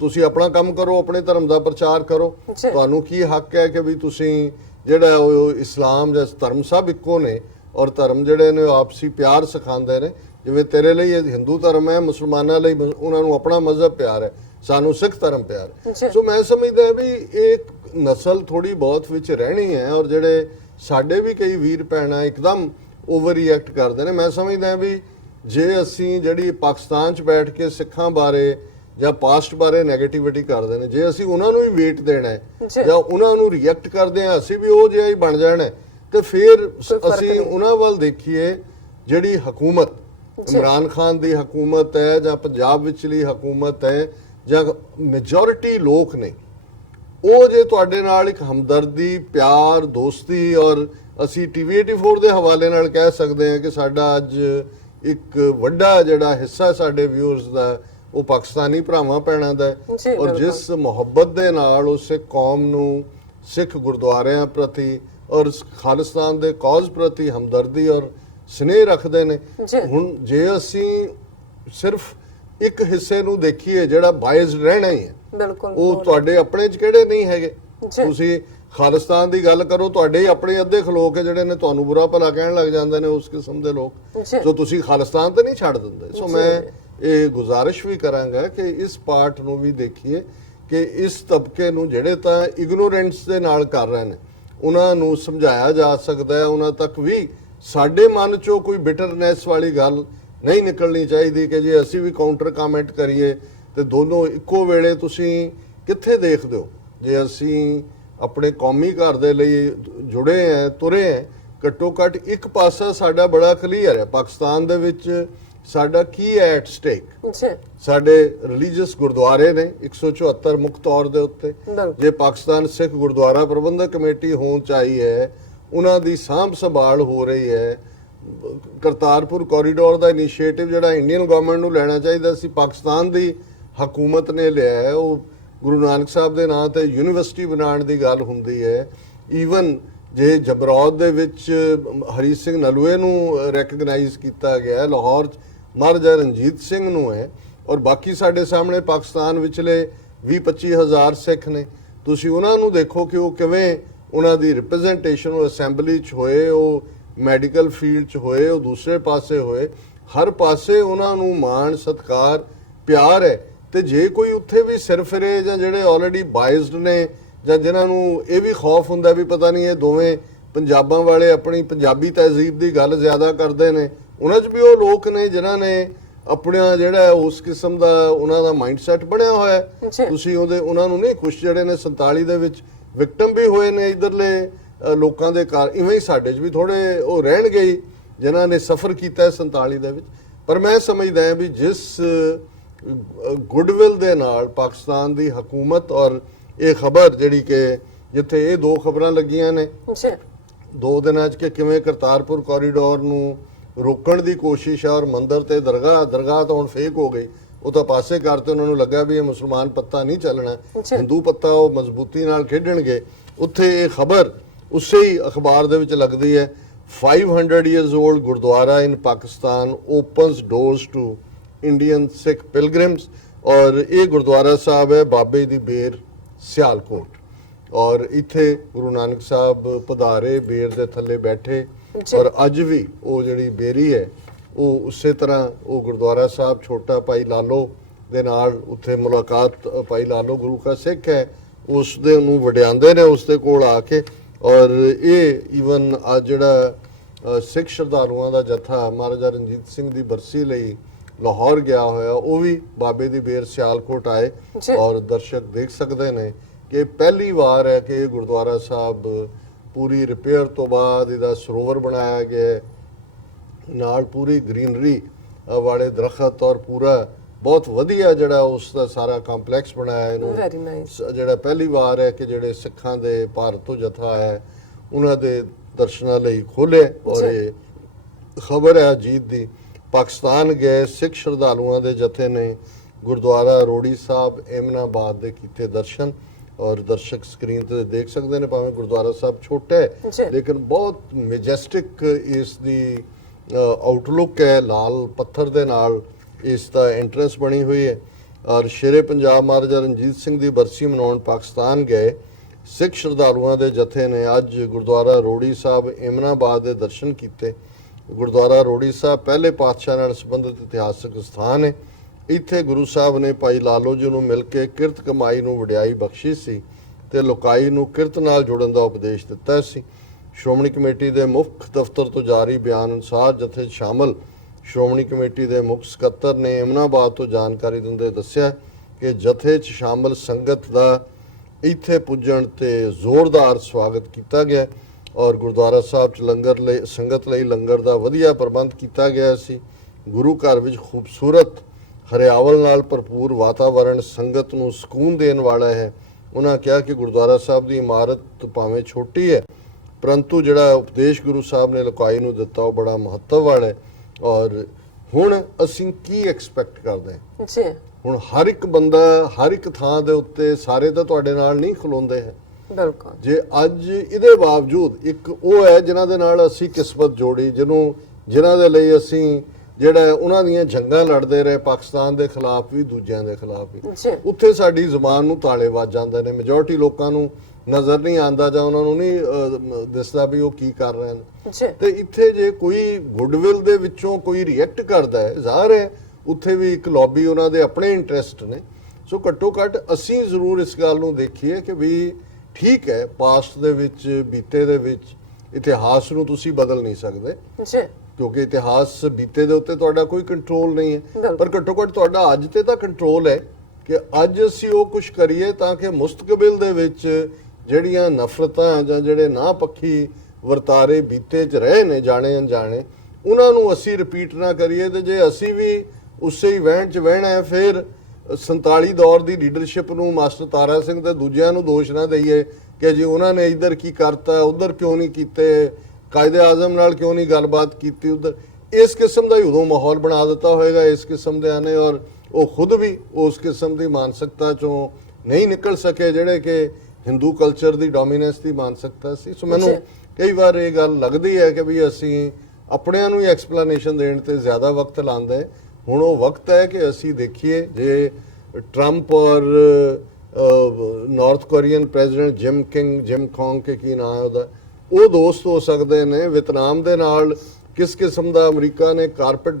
ਤੁਸੀਂ ਆਪਣਾ ਕੰਮ ਕਰੋ, ਆਪਣੇ ਧਰਮ ਦਾ ਪ੍ਰਚਾਰ ਕਰੋ, ਤੁਹਾਨੂੰ ਕੀ ਹੱਕ ਹੈ ਕਿ ਵੀ ਤੁਸੀਂ ਜਿਹੜਾ ਉਹ ਇਸਲਾਮ ਜਾਂ ਧਰਮ ਸਭ ਇੱਕੋ ਨੇ, ਔਰ ਧਰਮ ਜਿਹੜੇ ਨੇ ਆਪਸੀ ਪਿਆਰ ਸਿਖਾਉਂਦੇ ਨੇ। ਜਿਵੇਂ ਤੇਰੇ ਲਈ ਇਹ ਹਿੰਦੂ ਧਰਮ ਹੈ, ਮੁਸਲਮਾਨਾਂ ਲਈ ਉਹਨਾਂ ਨੂੰ ਆਪਣਾ ਮਜ਼ਹਬ ਪਿਆਰ ਹੈ, ਸਾਨੂੰ ਸਿੱਖ ਧਰਮ ਪਿਆਰ ਹੈ। ਸੋ ਮੈਂ ਸਮਝਦਾ ਵੀ ਇਹ ਨਸਲ ਥੋੜੀ ਬਹੁਤ ਵਿੱਚ ਰਹਿਣੀ ਹੈ, ਔਰ ਜਿਹੜੇ ਸਾਡੇ ਵੀ ਕਈ ਵੀਰ ਭੈਣਾਂ ਇੱਕਦਮ ਓਵਰ ਰਿਐਕਟ ਕਰਦੇ ਨੇ। ਮੈਂ ਸਮਝਦਾ ਵੀ ਜੇ ਅਸੀਂ ਜਿਹੜੀ ਪਾਕਿਸਤਾਨ 'ਚ ਬੈਠ ਕੇ ਸਿੱਖਾਂ ਬਾਰੇ ਜਾਂ ਪਾਸਟ ਬਾਰੇ ਨੈਗੇਟਿਵਿਟੀ ਕਰਦੇ ਨੇ, ਜੇ ਅਸੀਂ ਉਹਨਾਂ ਨੂੰ ਹੀ ਵੇਟ ਦੇਣਾ ਹੈ ਜਾਂ ਉਹਨਾਂ ਨੂੰ ਰਿਐਕਟ ਕਰਦੇ ਹਾਂ ਅਸੀਂ ਵੀ ਉਹ ਜਿਹਾ ਹੀ ਬਣ ਜਾਣਾ, ਤੇ ਫਿਰ ਅਸੀਂ ਉਹਨਾਂ ਵੱਲ ਦੇਖੀਏ ਜਿਹੜੀ ਹਕੂਮਤ ਇਮਰਾਨ ਖਾਨ ਦੀ ਹਕੂਮਤ ਹੈ ਜਾਂ ਪੰਜਾਬ ਵਿਚਲੀ ਹਕੂਮਤ ਹੈ ਜਾਂ ਮੈਜੋਰਿਟੀ ਲੋਕ ਨੇ, ਉਹ ਜੇ ਤੁਹਾਡੇ ਨਾਲ ਇੱਕ ਹਮਦਰਦੀ, ਪਿਆਰ, ਦੋਸਤੀ, ਔਰ ਅਸੀਂ ਟੀਵੀ 84 ਦੇ ਹਵਾਲੇ ਨਾਲ ਕਹਿ ਸਕਦੇ ਹਾਂ ਕਿ ਸਾਡਾ ਅੱਜ ਇੱਕ ਵੱਡਾ ਜਿਹੜਾ ਹਿੱਸਾ ਸਾਡੇ ਵਿਊਅਰਸ ਦਾ ਉਹ ਪਾਕਿਸਤਾਨੀ ਭਰਾਵਾਂ ਭੈਣਾਂ ਦਾ ਹੈ, ਔਰ ਜਿਸ ਮੁਹੱਬਤ ਦੇ ਨਾਲ ਉਸ ਕੌਮ ਨੂੰ, ਸਿੱਖ ਗੁਰਦੁਆਰਿਆਂ ਪ੍ਰਤੀ ਔਰ ਖਾਲਿਸਤਾਨ ਦੇ ਕੌਜ਼ ਪ੍ਰਤੀ ਹਮਦਰਦੀ ਔਰ ਸਨੇਹ ਰੱਖਦੇ ਨੇ। ਹੁਣ ਜੇ ਅਸੀਂ ਸਿਰਫ ਇੱਕ ਹਿੱਸੇ ਨੂੰ ਦੇਖੀਏ ਜਿਹੜਾ ਬਾਇਸਡ ਰਹਿਣਾ ਹੀ ਹੈ, ਉਹ ਤੁਹਾਡੇ ਆਪਣੇ 'ਚ ਕਿਹੜੇ ਨਹੀਂ ਹੈਗੇ। ਤੁਸੀਂ ਖਾਲਿਸਤਾਨ ਦੀ ਗੱਲ ਕਰੋ, ਤੁਹਾਡੇ ਆਪਣੇ ਅੱਧੇ ਖਲੋਕ ਹੈ ਜਿਹੜੇ ਨੇ ਤੁਹਾਨੂੰ ਬੁਰਾ ਭਲਾ ਕਹਿਣ ਲੱਗ ਜਾਂਦੇ ਨੇ, ਉਸ ਕਿਸਮ ਦੇ ਲੋਕ, ਜੋ ਤੁਸੀਂ ਖਾਲਿਸਤਾਨ ਤੇ ਨਹੀਂ ਛੱਡ ਦਿੰਦੇ। ਸੋ ਮੈਂ ਇਹ ਗੁਜ਼ਾਰਿਸ਼ ਵੀ ਕਰਾਂਗਾ ਕਿ ਇਸ ਪਾਰਟ ਨੂੰ ਵੀ ਦੇਖੀਏ ਕਿ ਇਸ ਤਬਕੇ ਨੂੰ ਜਿਹੜੇ ਤਾਂ ਇਗਨੋਰੈਂਸ ਦੇ ਨਾਲ ਕਰ ਰਹੇ ਨੇ ਉਹਨਾਂ ਨੂੰ ਸਮਝਾਇਆ ਜਾ ਸਕਦਾ ਹੈ। ਉਹਨਾਂ ਤੱਕ ਵੀ ਸਾਡੇ ਮਨ 'ਚੋਂ ਕੋਈ ਬਿਟਰਨੈਸ ਵਾਲੀ ਗੱਲ ਨਹੀਂ ਨਿਕਲਣੀ ਚਾਹੀਦੀ ਕਿ ਜੇ ਅਸੀਂ ਵੀ ਕਾਊਂਟਰ ਕਮੈਂਟ ਕਰੀਏ ਤੇ ਦੋਨੋਂ ਇੱਕੋ ਵੇਲੇ ਤੁਸੀਂ ਕਿੱਥੇ ਦੇਖਦੇ ਹੋ। ਜੇ ਅਸੀਂ ਆਪਣੇ ਕੌਮੀ ਘਰ ਦੇ ਲਈ ਜੁੜੇ ਹੈ, ਤੁਰੇ ਹੈ, ਘੱਟੋ ਘੱਟ ਇੱਕ ਪਾਸਾ ਸਾਡਾ ਬੜਾ ਕਲੀਅਰ ਹੈ, ਪਾਕਿਸਤਾਨ ਦੇ ਵਿੱਚ ਸਾਡਾ ਕੀ ਹੈ ਐਟ ਸਟੇਕ। ਸਾਡੇ ਰਿਲੀਜੀਅਸ ਗੁਰਦੁਆਰੇ ਨੇ 174 ਮੁੱਖ ਤੌਰ ਦੇ ਉੱਤੇ, ਜੇ ਪਾਕਿਸਤਾਨ ਸਿੱਖ ਗੁਰਦੁਆਰਾ ਪ੍ਰਬੰਧਕ ਕਮੇਟੀ ਹੋਣ ਚਾਹੀ ਹੈ, ਉਹਨਾਂ ਦੀ ਸਾਂਭ ਸੰਭਾਲ ਹੋ ਰਹੀ ਹੈ। ਕਰਤਾਰਪੁਰ ਕੋਰੀਡੋਰ ਦਾ ਇਨੀਸ਼ੀਏਟਿਵ ਜਿਹੜਾ ਇੰਡੀਅਨ ਗਵਰਨਮੈਂਟ ਨੂੰ ਲੈਣਾ ਚਾਹੀਦਾ ਸੀ, ਪਾਕਿਸਤਾਨ ਦੀ ਹਕੂਮਤ ਨੇ ਲਿਆ ਹੈ। ਉਹ ਗੁਰੂ ਨਾਨਕ ਸਾਹਿਬ ਦੇ ਨਾਂ ਤੇ ਯੂਨੀਵਰਸਿਟੀ ਬਣਾਉਣ ਦੀ ਗੱਲ ਹੁੰਦੀ ਹੈ। ਈਵਨ ਜੇ ਜਬਰੌਦ ਦੇ ਵਿੱਚ ਹਰੀ ਸਿੰਘ ਨਲੂਏ ਨੂੰ ਰੈਕਗਨਾਈਜ਼ ਕੀਤਾ ਗਿਆ, ਲਾਹੌਰ ਮਹਾਰਾਜਾ ਰਣਜੀਤ ਸਿੰਘ ਨੂੰ ਹੈ ਔਰ ਬਾਕੀ ਸਾਡੇ ਸਾਹਮਣੇ ਪਾਕਿਸਤਾਨ ਵਿਚਲੇ 20-25 ਹਜ਼ਾਰ ਸਿੱਖ ਨੇ। ਤੁਸੀਂ ਉਹਨਾਂ ਨੂੰ ਦੇਖੋ ਕਿ ਉਹ ਕਿਵੇਂ ਉਹਨਾਂ ਦੀ ਰਿਪਰੈਜ਼ੈਂਟੇਸ਼ਨ ਉਹ ਅਸੈਂਬਲੀ 'ਚ ਹੋਏ, ਉਹ ਮੈਡੀਕਲ ਫੀਲਡ 'ਚ ਹੋਏ, ਉਹ ਦੂਸਰੇ ਪਾਸੇ ਹੋਏ, ਹਰ ਪਾਸੇ ਉਹਨਾਂ ਨੂੰ ਮਾਣ ਸਤਿਕਾਰ ਪਿਆਰ ਹੈ। ਤੇ ਜੇ ਕੋਈ ਉੱਥੇ ਵੀ ਸਿਰ ਫਿਰੇ ਜਾਂ ਜਿਹੜੇ ਆਲਰੇਡੀ ਬਾਇਸਡ ਨੇ ਜਾਂ ਜਿਨ੍ਹਾਂ ਨੂੰ ਇਹ ਵੀ ਖੌਫ ਹੁੰਦਾ ਵੀ ਪਤਾ ਨਹੀਂ ਇਹ ਦੋਵੇਂ ਪੰਜਾਬਾਂ ਵਾਲੇ ਆਪਣੀ ਪੰਜਾਬੀ ਤਹਿਜ਼ੀਬ ਦੀ ਗੱਲ ਜ਼ਿਆਦਾ ਕਰਦੇ ਨੇ, ਉਹਨਾਂ 'ਚ ਵੀ ਉਹ ਲੋਕ ਨੇ ਜਿਨ੍ਹਾਂ ਨੇ ਆਪਣਾ ਜਿਹੜਾ ਉਸ ਕਿਸਮ ਦਾ ਉਹਨਾਂ ਦਾ ਮਾਈਂਡਸੈਟ ਬਣਿਆ ਹੋਇਆ ਹੈ। ਤੁਸੀਂ ਉਹਨਾਂ ਨੂੰ ਨਹੀਂ, ਕੁਛ ਜਿਹੜੇ ਨੇ 47 ਦੇ ਵਿੱਚ ਵਿਕਟਮ ਵੀ ਹੋਏ ਨੇ ਇਧਰਲੇ ਲੋਕਾਂ ਦੇ ਘਰ, ਇਵੇਂ ਹੀ ਸਾਡੇ 'ਚ ਵੀ ਥੋੜੇ ਉਹ ਰਹਿਣਗੇ ਹੀ ਜਿਨ੍ਹਾਂ ਨੇ ਸਫ਼ਰ ਕੀਤਾ 47 ਦੇ ਵਿੱਚ। ਪਰ ਮੈਂ ਸਮਝਦਾ ਹਾਂ ਵੀ ਜਿਸ ਗੁੱਡਵਿਲ ਦੇ ਨਾਲ ਪਾਕਿਸਤਾਨ ਦੀ ਹਕੂਮਤ ਔਰ ਇਹ ਖਬਰ ਜਿਹੜੀ ਕਿ ਜਿੱਥੇ ਇਹ ਦੋ ਖਬਰਾਂ ਲੱਗੀਆਂ ਨੇ 2 ਦਿਨਾਂ 'ਚ ਕਿ ਕਿਵੇਂ ਕਰਤਾਰਪੁਰ ਕੋਰੀਡੋਰ ਨੂੰ ਰੋਕਣ ਦੀ ਕੋਸ਼ਿਸ਼ ਹੈ ਔਰ ਮੰਦਰ ਤੇ ਦਰਗਾਹ ਤਾਂ ਹੁਣ ਫੇਕ ਹੋ ਗਈ, ਉਹ ਤਾਂ ਪਾਸੇ ਕਰਤੇ, ਉਹਨਾਂ ਨੂੰ ਲੱਗਾ ਵੀ ਇਹ ਮੁਸਲਮਾਨ ਪੱਤਾ ਨਹੀਂ ਚੱਲਣਾ, ਹਿੰਦੂ ਪੱਤਾ ਉਹ ਮਜ਼ਬੂਤੀ ਨਾਲ ਖੇਡਣਗੇ। ਉੱਥੇ ਇਹ ਖਬਰ ਉਸੇ ਹੀ ਅਖਬਾਰ ਦੇ ਵਿੱਚ ਲੱਗਦੀ ਹੈ 500 years old gurdwara in Pakistan opens doors to Indian Sikh pilgrims. ਔਰ ਇਹ ਗੁਰਦੁਆਰਾ ਸਾਹਿਬ ਹੈ ਬਾਬੇ ਦੀ ਬੇਰ ਸਿਆਲਕੋਟ ਔਰ ਇੱਥੇ ਗੁਰੂ ਨਾਨਕ ਸਾਹਿਬ ਪਧਾਰੇ, ਬੇਰ ਦੇ ਥੱਲੇ ਬੈਠੇ ਔਰ ਅੱਜ ਵੀ ਉਹ ਜਿਹੜੀ ਬੇਰੀ ਹੈ ਉਹ ਉਸੇ ਤਰ੍ਹਾਂ ਉਹ ਗੁਰਦੁਆਰਾ ਸਾਹਿਬ ਛੋਟਾ ਭਾਈ ਲਾਲੋ ਦੇ ਨਾਲ ਉੱਥੇ ਮੁਲਾਕਾਤ, ਭਾਈ ਲਾਲੋ ਗੁਰੂ ਕਾ ਸਿੱਖ ਹੈ, ਉਸ ਦੇ ਨੂੰ ਵਡਿਆਉਂਦੇ ਨੇ ਉਸ ਦੇ ਕੋਲ ਆ ਕੇ। ਔਰ ਇਹ ਈਵਨ ਅੱਜ ਜਿਹੜਾ ਸਿੱਖ ਸ਼ਰਧਾਲੂਆਂ ਦਾ ਜਥਾ ਮਹਾਰਾਜਾ ਰਣਜੀਤ ਸਿੰਘ ਦੀ ਬਰਸੀ ਲਈ ਲਾਹੌਰ ਗਿਆ ਹੋਇਆ, ਉਹ ਵੀ ਬਾਬੇ ਦੀ ਬੇਰ ਸਿਆਲਕੋਟ ਆਏ ਔਰ ਦਰਸ਼ਕ ਦੇਖ ਸਕਦੇ ਨੇ ਕਿ ਪਹਿਲੀ ਵਾਰ ਹੈ ਕਿ ਇਹ ਗੁਰਦੁਆਰਾ ਸਾਹਿਬ ਪੂਰੀ ਰਿਪੇਅਰ ਤੋਂ ਬਾਅਦ ਇਹਦਾ ਸਰੋਵਰ ਬਣਾਇਆ ਗਿਆ, ਨਾਲ ਪੂਰੀ ਗ੍ਰੀਨਰੀ ਵਾਲੇ ਦਰਖਤ ਔਰ ਪੂਰਾ ਬਹੁਤ ਵਧੀਆ ਜਿਹੜਾ ਉਸ ਦਾ ਸਾਰਾ ਕੰਪਲੈਕਸ ਬਣਾਇਆ ਇਹਨੂੰ। ਜਿਹੜਾ ਪਹਿਲੀ ਵਾਰ ਹੈ ਕਿ ਜਿਹੜੇ ਸਿੱਖਾਂ ਦੇ ਭਾਰਤ ਤੋਂ ਜਥਾ ਹੈ ਉਹਨਾਂ ਦੇ ਦਰਸ਼ਨਾਂ ਲਈ ਖੋਲੇ। ਔਰ ਇਹ ਖਬਰ ਹੈ ਅਜੀਤ ਦੀ, ਪਾਕਿਸਤਾਨ ਗਏ ਸਿੱਖ ਸ਼ਰਧਾਲੂਆਂ ਦੇ ਜਥੇ ਨੇ ਗੁਰਦੁਆਰਾ ਰੋੜੀ ਸਾਹਿਬ ਏਮਨਾਬਾਦ ਦੇ ਕੀਤੇ ਦਰਸ਼ਨ ਔਰ ਦਰਸ਼ਕ ਸਕਰੀਨ ਤੇ ਦੇਖ ਸਕਦੇ ਨੇ। ਭਾਵੇਂ ਗੁਰਦੁਆਰਾ ਸਾਹਿਬ ਛੋਟਾ ਹੈ ਲੇਕਿਨ ਬਹੁਤ ਮੈਜੈਸਟਿਕ ਇਸ ਦੀ ਆਊਟਲੁੱਕ ਹੈ, ਲਾਲ ਪੱਥਰ ਦੇ ਨਾਲ ਇਸ ਦਾ ਐਂਟਰੈਂਸ ਬਣੀ ਹੋਈ ਹੈ। ਔਰ ਸ਼ੇਰੇ ਪੰਜਾਬ ਮਹਾਰਾਜਾ ਰਣਜੀਤ ਸਿੰਘ ਦੀ ਬਰਸੀ ਮਨਾਉਣ ਪਾਕਿਸਤਾਨ ਗਏ ਸਿੱਖ ਸ਼ਰਧਾਲੂਆਂ ਦੇ ਜਥੇ ਨੇ ਅੱਜ ਗੁਰਦੁਆਰਾ ਰੋੜੀ ਸਾਹਿਬ ਏਮਨਾਬਾਦ ਦੇ ਦਰਸ਼ਨ ਕੀਤੇ। ਗੁਰਦੁਆਰਾ ਰੋੜੀ ਸਾਹਿਬ ਪਹਿਲੇ ਪਾਤਸ਼ਾਹ ਨਾਲ ਸੰਬੰਧਿਤ ਇਤਿਹਾਸਕ ਸਥਾਨ ਹੈ। ਇੱਥੇ ਗੁਰੂ ਸਾਹਿਬ ਨੇ ਭਾਈ ਲਾਲੋ ਜੀ ਨੂੰ ਮਿਲ ਕੇ ਕਿਰਤ ਕਮਾਈ ਨੂੰ ਵਡਿਆਈ ਬਖਸ਼ੀ ਸੀ ਤੇ ਲੋਕਾਈ ਨੂੰ ਕਿਰਤ ਨਾਲ ਜੁੜਨ ਦਾ ਉਪਦੇਸ਼ ਦਿੱਤਾ ਸੀ। ਸ਼੍ਰੋਮਣੀ ਕਮੇਟੀ ਦੇ ਮੁੱਖ ਦਫ਼ਤਰ ਤੋਂ ਜਾਰੀ ਬਿਆਨ ਅਨੁਸਾਰ ਜਥੇ ਸ਼ਾਮਲ ਸ਼੍ਰੋਮਣੀ ਕਮੇਟੀ ਦੇ ਮੁੱਖ ਸਕੱਤਰ ਨੇ ਏਮਨਾਬਾਦ ਤੋਂ ਜਾਣਕਾਰੀ ਦਿੰਦੇ ਦੱਸਿਆ ਕਿ ਜਥੇ 'ਚ ਸ਼ਾਮਲ ਸੰਗਤ ਦਾ ਇੱਥੇ ਪੁੱਜਣ ਤੇ ਜ਼ੋਰਦਾਰ ਸਵਾਗਤ ਕੀਤਾ ਗਿਆ ਔਰ ਗੁਰਦੁਆਰਾ ਸਾਹਿਬ 'ਚ ਲੰਗਰ ਲਈ ਸੰਗਤ ਲਈ ਲੰਗਰ ਦਾ ਵਧੀਆ ਪ੍ਰਬੰਧ ਕੀਤਾ ਗਿਆ ਸੀ। ਗੁਰੂ ਘਰ ਵਿੱਚ ਖੂਬਸੂਰਤ ਹਰਿਆਵਲ ਨਾਲ ਭਰਪੂਰ ਵਾਤਾਵਰਣ ਸੰਗਤ ਨੂੰ ਸਕੂਨ ਦੇਣ ਵਾਲਾ ਹੈ। ਉਹਨਾਂ ਕਿਹਾ ਕਿ ਗੁਰਦੁਆਰਾ ਸਾਹਿਬ ਦੀ ਇਮਾਰਤ ਭਾਵੇਂ ਛੋਟੀ ਹੈ ਪਰੰਤੂ ਜਿਹੜਾ ਉਪਦੇਸ਼ ਗੁਰੂ ਸਾਹਿਬ ਨੇ ਲੋਕਾਈ ਨੂੰ ਦਿੱਤਾ ਉਹ ਬੜਾ ਮਹੱਤਵ ਵਾਲਾ ਹੈ। ਔਰ ਹੁਣ ਅਸੀਂ ਕੀ ਐਕਸਪੈਕਟ ਕਰਦੇ ਹਾਂ ਜੀ? ਹੁਣ ਹਰ ਇੱਕ ਬੰਦਾ ਹਰ ਇੱਕ ਥਾਂ ਦੇ ਉੱਤੇ ਸਾਰੇ ਤਾਂ ਤੁਹਾਡੇ ਨਾਲ ਨਹੀਂ ਖਲੋਂਦੇ ਹੈ। ਬਿਲਕੁਲ। ਜੇ ਅੱਜ ਇਹਦੇ ਬਾਵਜੂਦ ਇੱਕ ਉਹ ਹੈ ਜਿਨ੍ਹਾਂ ਦੇ ਨਾਲ ਅਸੀਂ ਕਿਸਮਤ ਜੋੜੀ, ਜਿਨ੍ਹਾਂ ਦੇ ਲਈ ਅਸੀਂ ਜਿਹੜਾ ਉਹਨਾਂ ਦੀਆਂ ਜੰਗਾਂ ਲੜਦੇ ਰਹੇ ਪਾਕਿਸਤਾਨ ਦੇ ਖਿਲਾਫ ਵੀ ਦੂਜਿਆਂ ਦੇ ਖਿਲਾਫ ਵੀ, ਉੱਥੇ ਸਾਡੀ ਜ਼ੁਬਾਨ ਨੂੰ ਤਾਲੇ ਵੱਜ ਜਾਂਦੇ ਨੇ। ਮੈਜੋਰਟੀ ਲੋਕਾਂ ਨੂੰ ਨਜ਼ਰ ਨਹੀਂ ਆਉਂਦਾ ਜਾਂ ਉਹਨਾਂ ਨੂੰ ਨਹੀਂ ਦਿਸਦਾ ਵੀ ਉਹ ਕੀ ਕਰ ਰਹੇ ਨੇ। ਤੇ ਇੱਥੇ ਜੇ ਕੋਈ ਗੁੱਡਵਿਲ ਦੇ ਵਿੱਚੋਂ ਕੋਈ ਰਿਐਕਟ ਕਰਦਾ ਹੈ, ਜ਼ਾਹਰ ਹੈ ਉੱਥੇ ਵੀ ਇੱਕ ਲੌਬੀ ਉਹਨਾਂ ਦੇ ਆਪਣੇ ਇੰਟਰਸਟ ਨੇ। ਸੋ ਘੱਟੋ ਘੱਟ ਅਸੀਂ ਜ਼ਰੂਰ ਇਸ ਗੱਲ ਨੂੰ ਦੇਖੀਏ ਕਿ ਵੀ ਠੀਕ ਹੈ ਪਾਸਟ ਦੇ ਵਿੱਚ ਬੀਤੇ ਦੇ ਵਿੱਚ ਇਤਿਹਾਸ ਨੂੰ ਤੁਸੀਂ ਬਦਲ ਨਹੀਂ ਸਕਦੇ ਕਿਉਂਕਿ ਇਤਿਹਾਸ ਬੀਤੇ ਦੇ ਉੱਤੇ ਤੁਹਾਡਾ ਕੋਈ ਕੰਟਰੋਲ ਨਹੀਂ ਹੈ, ਪਰ ਘੱਟੋ ਘੱਟ ਤੁਹਾਡਾ ਅੱਜ ਤੇ ਤਾਂ ਕੰਟਰੋਲ ਹੈ ਕਿ ਅੱਜ ਅਸੀਂ ਉਹ ਕੁਝ ਕਰੀਏ ਤਾਂ ਕਿ ਮੁਸਤਕਬਲ ਦੇ ਵਿੱਚ ਜਿਹੜੀਆਂ ਨਫ਼ਰਤਾਂ ਜਾਂ ਜਿਹੜੇ ਨਾ ਪੱਖੀ ਵਰਤਾਰੇ ਬੀਤੇ 'ਚ ਰਹੇ ਨੇ ਜਾਣੇ ਅਣਜਾਣੇ, ਉਹਨਾਂ ਨੂੰ ਅਸੀਂ ਰਿਪੀਟ ਨਾ ਕਰੀਏ। ਤੇ ਜੇ ਅਸੀਂ ਵੀ ਉਸੇ ਹੀ ਵਹਿਣ 'ਚ ਵਹਿਣਾ ਹੈ ਫਿਰ 47 ਦੌਰ ਦੀ ਲੀਡਰਸ਼ਿਪ ਨੂੰ ਮਾਸਟਰ ਤਾਰਾ ਸਿੰਘ ਤੇ ਦੂਜਿਆਂ ਨੂੰ ਦੋਸ਼ ਨਾ ਦਈਏ ਕਿ ਜੀ ਉਹਨਾਂ ਨੇ ਇੱਧਰ ਕੀ ਕਰਤਾ, ਉੱਧਰ ਕਿਉਂ ਨਹੀਂ ਕੀਤੇ, ਕਾਇਦੇ ਆਜ਼ਮ ਨਾਲ ਕਿਉਂ ਨਹੀਂ ਗੱਲਬਾਤ ਕੀਤੀ ਉੱਧਰ। ਇਸ ਕਿਸਮ ਦਾ ਹੀ ਉਦੋਂ ਮਾਹੌਲ ਬਣਾ ਦਿੱਤਾ ਹੋਏਗਾ ਇਸ ਕਿਸਮ ਦੇ ਆਨੇ, ਔਰ ਉਹ ਖੁਦ ਵੀ ਉਸ ਕਿਸਮ ਦੀ ਮਾਨਸਿਕਤਾ 'ਚੋਂ ਨਹੀਂ ਨਿਕਲ ਸਕੇ ਜਿਹੜੇ ਕਿ ਹਿੰਦੂ ਕਲਚਰ ਦੀ ਡੋਮੀਨੈਂਸ ਦੀ ਮਾਨਸਿਕਤਾ ਸੀ। ਸੋ ਮੈਨੂੰ ਕਈ ਵਾਰ ਇਹ ਗੱਲ ਲੱਗਦੀ ਹੈ ਕਿ ਵੀ ਅਸੀਂ ਆਪਣਿਆਂ ਨੂੰ ਹੀ ਐਕਸਪਲੇਨੇਸ਼ਨ ਦੇਣ ਤੇ ਜ਼ਿਆਦਾ ਵਕਤ ਲਾਉਂਦਾ ਹੈ। ਹੁਣ ਉਹ ਵਕਤ ਹੈ ਕਿ ਅਸੀਂ ਦੇਖੀਏ ਜੇ ਟਰੰਪ ਔਰ North Korean president Kim Jong ਕੇ ਕੀ ਨਾਮ ਹੈ ਉਹਦਾ, ਉਹ ਦੋਸਤ ਹੋ ਸਕਦੇ ਨੇ। ਵਿਤਨਾਮ ਦੇ ਨਾਲ ਕਿਸ ਕਿਸਮ ਦਾ ਅਮਰੀਕਾ ਨੇ ਕਾਰਪਟ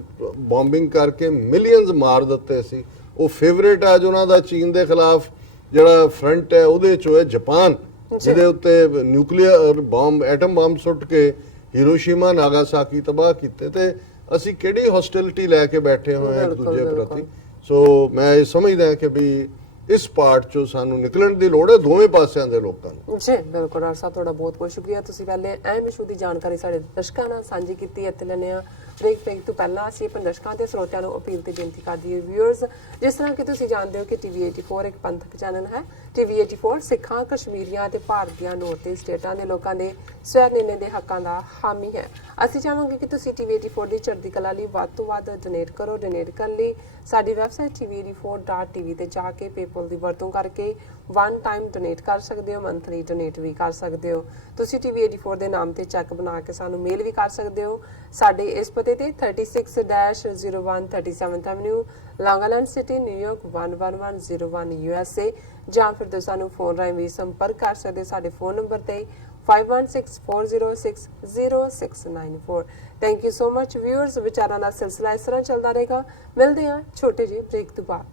ਬੰਬਿੰਗ ਕਰਕੇ ਮਿਲੀਅਨਸ ਮਾਰ ਦਿੱਤੇ ਸੀ। ਉਹ ਫੇਵਰੇਟ ਅੱਜ ਉਹਨਾਂ ਦਾ ਚੀਨ ਦੇ ਖਿਲਾਫ ਜਿਹੜਾ ਫਰੰਟ ਹੈ ਉਹਦੇ ਚੋਂ ਹੈ ਜਾਪਾਨ, ਜਿਹਦੇ ਉੱਤੇ ਨਿਊਕਲੀਅਰ ਬੰਬ ਐਟਮ ਬੰਬ ਸੁੱਟ ਕੇ ਹੀਰੋਸ਼ੀਮਾ ਨਾਗਾਸਾਕੀ ਤਬਾਹ ਕੀਤੇ। ਤੇ ਅਸੀਂ ਕਿਹੜੀ ਹੌਸਟਿਲਿਟੀ ਲੈ ਕੇ ਬੈਠੇ ਹੋਏ ਹਾਂ ਇੱਕ ਦੂਜੇ ਪ੍ਰਤੀ। ਸੋ ਮੈਂ ਇਹ ਸਮਝਦਾ ਕਿ ਵੀ ਇਸ ਪਾਰਟ ਚੋਂ ਸਾਨੂੰ ਨਿਕਲਣ ਦੀ ਲੋੜ ਹੈ ਦੋਵੇਂ ਪਾਸਿਆਂ ਦੇ ਲੋਕਾਂ ਨੂੰ। ਜੀ ਬਿਲਕੁਲ ਡਾਕਟਰ ਸਾਹਿਬ, ਤੁਹਾਡਾ ਬਹੁਤ ਬਹੁਤ ਸ਼ੁਕਰੀਆ। ਤੁਸੀਂ ਪਹਿਲੇ ਅਹਿਮ ਇਸ਼ੂ ਦੀ ਜਾਣਕਾਰੀ ਸਾਡੇ ਦਰਸ਼ਕਾਂ ਨਾਲ ਸਾਂਝੀ ਕੀਤੀ। ਇੱਥੇ ਲੈਂਦੇ ਹਾਂ ਬ੍ਰੇਕ ਤੋਂ ਪਹਿਲਾਂ ਅਸੀਂ ਆਪਣੇ ਦਰਸ਼ਕਾਂ ਤੇ ਸਰੋਤਿਆਂ ਨੂੰ ਅਪੀਲ ਤੇ ਬੇਨਤੀ ਕਰਦੀ ਹੈ ਵਿਊਅਰਸ, ਜਿਸ ਤਰ੍ਹਾਂ ਕਿ ਤੁਸੀਂ ਜਾਣਦੇ ਹੋ ਕਿ ਟੀਵੀ 84 ਇੱਕ ਪੰਥਕ ਚੈਨਲ ਹੈ। ਟੀਵੀ 84 ਸਿੱਖਾਂ, ਕਸ਼ਮੀਰੀਆਂ ਤੇ ਭਾਰਤੀਆਂ ਨੌਰਥ ਈਸਟ ਸਟੇਟਾਂ ਦੇ ਲੋਕਾਂ ਦੇ ਸਵੈ ਨਿਰਣੇ ਦੇ ਹੱਕਾਂ ਦਾ ਹਾਮੀ ਹੈ। ਅਸੀਂ ਚਾਹਾਂਗੇ ਕਿ ਤੁਸੀਂ ਟੀਵੀ 84 ਦੀ ਚੜ੍ਹਦੀ ਕਲਾ ਲਈ ਵੱਧ ਤੋਂ ਵੱਧ ਡੋਨੇਟ ਕਰੋ। ਡੋਨੇਟ ਕਰਨ ਲਈ ਸਾਡੀ ਵੈਬਸਾਈਟ tv84.tv ਤੇ ਜਾ ਕੇ ਪੇਪਲ ਦੀ ਵਰਤੋਂ ਕਰਕੇ ਵਨ ਟਾਈਮ ਡੋਨੇਟ ਕਰ ਸਕਦੇ ਹੋ, ਮੰਥਲੀ ਡੋਨੇਟ ਵੀ ਕਰ ਸਕਦੇ ਹੋ। ਤੁਸੀਂ ਟੀਵੀ 84 ਦੇ ਨਾਮ ਤੇ ਚੈੱਕ ਬਣਾ ਕੇ ਸਾਨੂੰ ਮੇਲ ਵੀ ਕਰ ਸਕਦੇ ਹੋ। ਸਾਡੇ ਇਸ ਪਤੇ ਤੇ 36-01 37th ਐਵਨਿਊ, ਲੌਂਗ ਆਈਲੈਂਡ ਸਿਟੀ, ਨਿਊਯਾਰਕ 11101 USA, ਜਾਂ ਫਿਰ ਤੁਸੀਂ ਸਾਨੂੰ ਫੋਨ ਰਾਹੀਂ ਵੀ ਸੰਪਰਕ ਕਰ ਸਕਦੇ ਸਾਡੇ ਫੋਨ ਨੰਬਰ ਤੇ 5164060694। Thank you so much viewers. ਵਿਚਾਰਾਂ ਦਾ ਸਿਲਸਿਲਾ ਇਸ ਤਰ੍ਹਾਂ ਚੱਲਦਾ ਰਹੇਗਾ। ਮਿਲਦੇ ਹਾਂ ਛੋਟੇ ਜਿਹੇ ਬ੍ਰੇਕ ਤੋਂ ਬਾਅਦ।